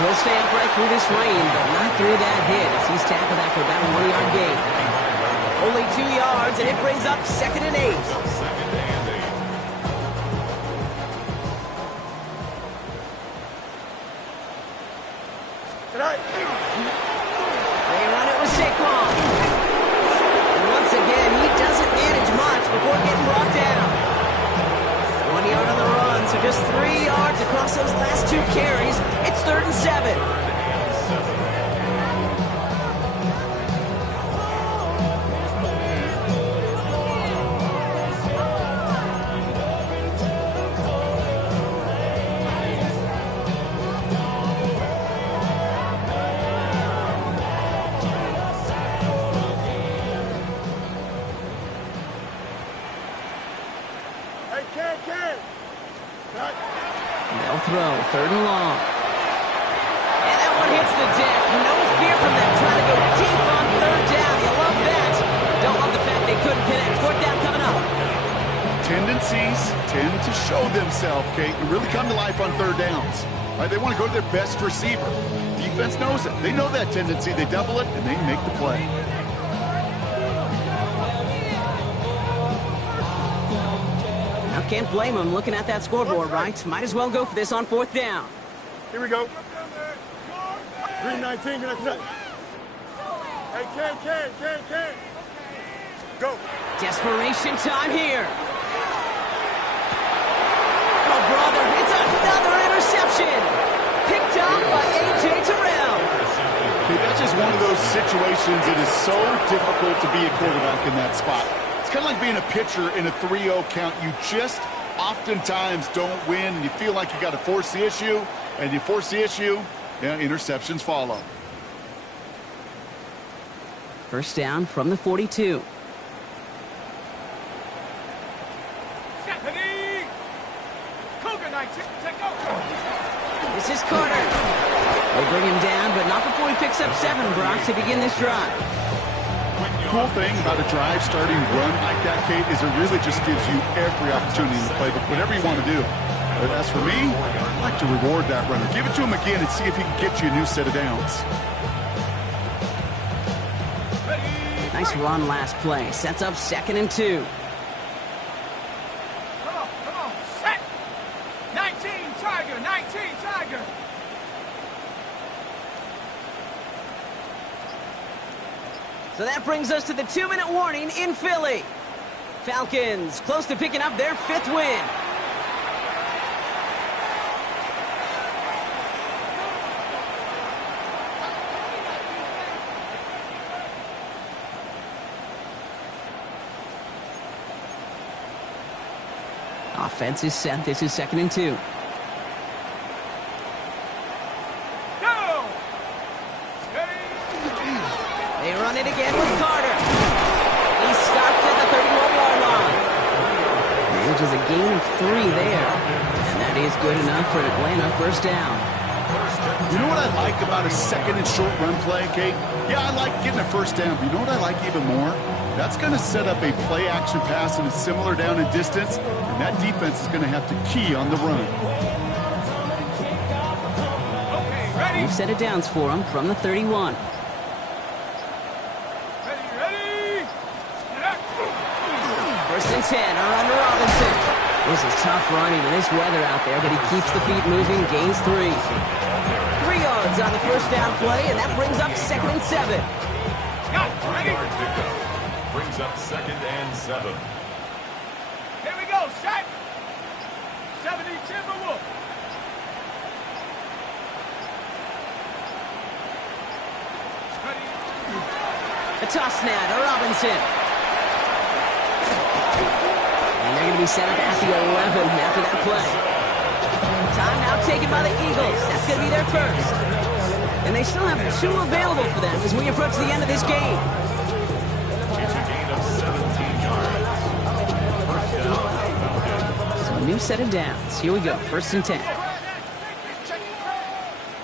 He'll stay upright through this rain, but not through that hit as he's tackled after about a 1-yard gain. Only 2 yards, and it brings up 2nd and 8. Right. They run it with Saquon. And once again, he doesn't manage much before getting brought down. 1 yard on the run, so just 3 yards across those last 2 carries. It's 3rd and 7. They'll throw, 3rd and long. And that one hits the deck. No fear from them trying to go deep on 3rd down. You love that. Don't love the fact they couldn't connect. 4th down coming up. Tendencies tend to show themselves, Kate, and really come to life on 3rd downs. Right, they want to go to their best receiver. Defense knows it. They know that tendency. They double it, and they make the play. can't blame him looking at that scoreboard, right? Might as well go for this on 4th down. Here we go. Green 19, get us. Hey, Ken. Go. Desperation time here. Oh, brother, it's another interception. Picked up by A.J. Terrell. Okay, that's just one of those situations that is so difficult to be a quarterback in that spot. It's kind of like being a pitcher in a 3-0 count. You just oftentimes don't win, and you feel like you got to force the issue, and you force the issue, yeah, interceptions follow. 1st down from the 42. This is Carter. They bring him down, but not before he picks up 7, Brock, to begin this drive. The cool thing about a drive starting run like that, Kate, is it really just gives you every opportunity in the playbook, whatever you want to do. But as for me, I'd like to reward that runner. Give it to him again and see if he can get you a new set of downs. Nice run last play. Sets up 2nd and 2. Come on, set! 19 Tiger! So that brings us to the 2-minute warning in Philly. Falcons close to picking up their 5th win. Offense is set. This is 2nd and 2. Go! They run it again with Carter. He stopped at the 31-yard line. Manages a gain of 3 there. And that is good enough for an Atlanta 1st down. You know what I like about a 2nd and short run play, Kate? Yeah, I like getting a 1st down, but you know what I like even more? That's going to set up a play-action pass in a similar down and distance, and that defense is going to have to key on the run. Okay, ready? New set of downs for him from the 31. Ready? 1st and 10 are under Robinson. This is tough running in this weather out there, but he keeps the feet moving, gains 3. 3 yards on the 1st down play, and that brings up 2nd and 7. Got it, ready? Yard pickup. Brings up 2nd and 7. Here we go, set! 70 Timberwolf. Ready? A toss snap to Robinson. And they're going to be set up at the 11 after that play. Timeout taken by the Eagles. That's going to be their 1st. And they still have 2 available for them as we approach the end of this game. It's a gain of 17 yards. 1st down, Falcons. So a new set of downs. Here we go. 1st and 10.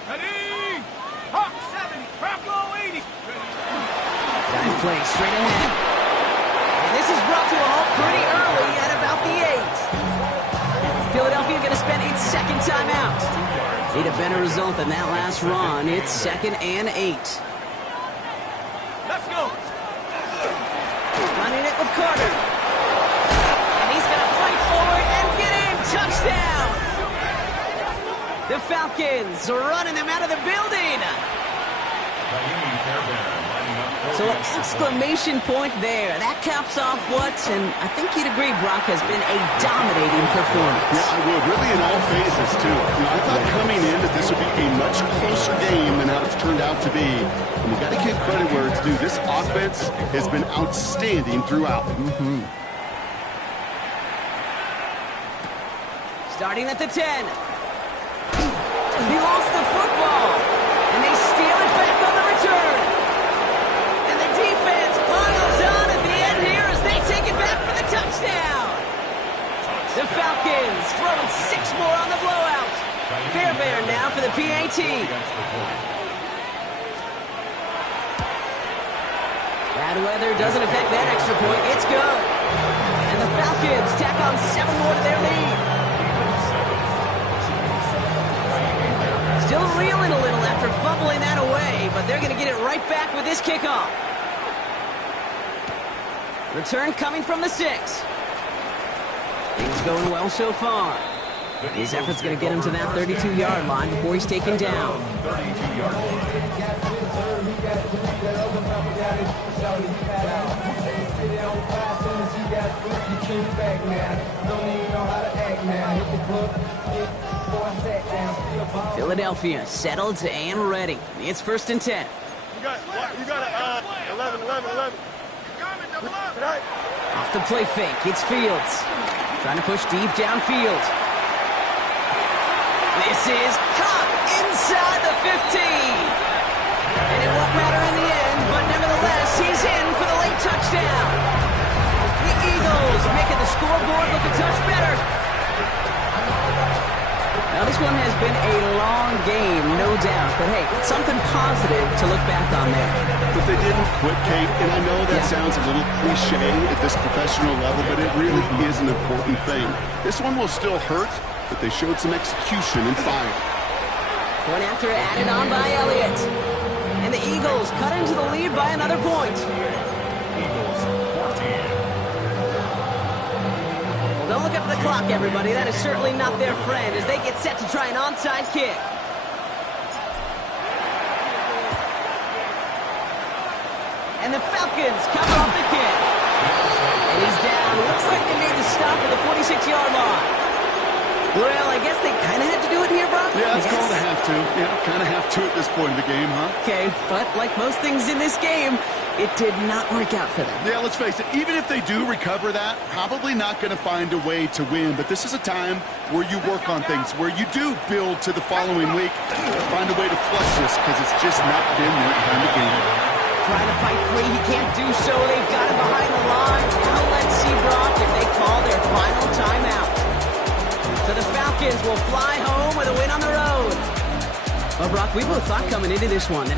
Ready? Hawk 70, Bronco 80. Dive play straight ahead. And this is brought to a halt pretty early at about the 8. Philadelphia going to spend its 2nd timeout. Need a better result than that last run. It's 2nd and 8. Let's go. Running it with Carter. And he's going to fight forward and get in. Touchdown. The Falcons are running them out of the building. Naeem Fairbairn lining up for So the an exclamation point there. That caps off what, and I think you'd agree, Brock, has been a dominating performance. Yeah, I would. Really in all phases, too. You know, I thought coming in that this would be a much closer game than how it's turned out to be. And you got to give credit where it's due. This offense has been outstanding throughout. Starting at the 10. He lost the football, and they steal it back on the return. And the defense piles on at the end here as they take it back for the touchdown. The Falcons throwing 6 more on the blowout. Fairbairn now for the PAT. Bad weather doesn't affect that extra point. It's good. And the Falcons tack on 7 more to their lead. Still reeling a little after fumbling that away, but they're going to get it right back with this kickoff. Return coming from the 6. Things going well so far. His effort's going to get him to that 32-yard line before he's taken down. 32-yard line. Philadelphia settled and ready. It's 1st and 10. You got 11. Tonight. Off the play fake, it's Fields. Trying to push deep downfield. This is caught inside the 15. And it won't matter in the end, but nevertheless, he's in for the late touchdown. The Eagles making the scoreboard look a touch better. Now, this one has been a long game, no doubt. But, hey, something positive to look back on there. But they didn't quit, Kate, and I know that sounds a little cliche at this professional level, but it really is an important thing. This one will still hurt, but they showed some execution and fire. Point after added on by Elliott. And the Eagles cut into the lead by another point. Eagles 14. Don't look up at the clock, everybody. That is certainly not their friend as they get set to try an onside kick. And the Falcons cover off the kick. And he's down. Looks like they made the stop at the 46-yard line. Well, I guess they kind of had to do it here, Brock. Yeah, it's called a have to. Yeah, kind of have to at this point in the game, huh? Okay, but like most things in this game, it did not work out for them. Yeah, let's face it, even if they do recover that, probably not going to find a way to win. But this is a time where you work on things, where you do build to the following week, find a way to flush this, because it's just not been their kind of game. Trying to fight free, he can't do so. They've got him behind the line. Now let's see, Brock, if they call their final timeout. So the Falcons will fly home with a win on the road. Well, Brock, we both thought coming into this one that it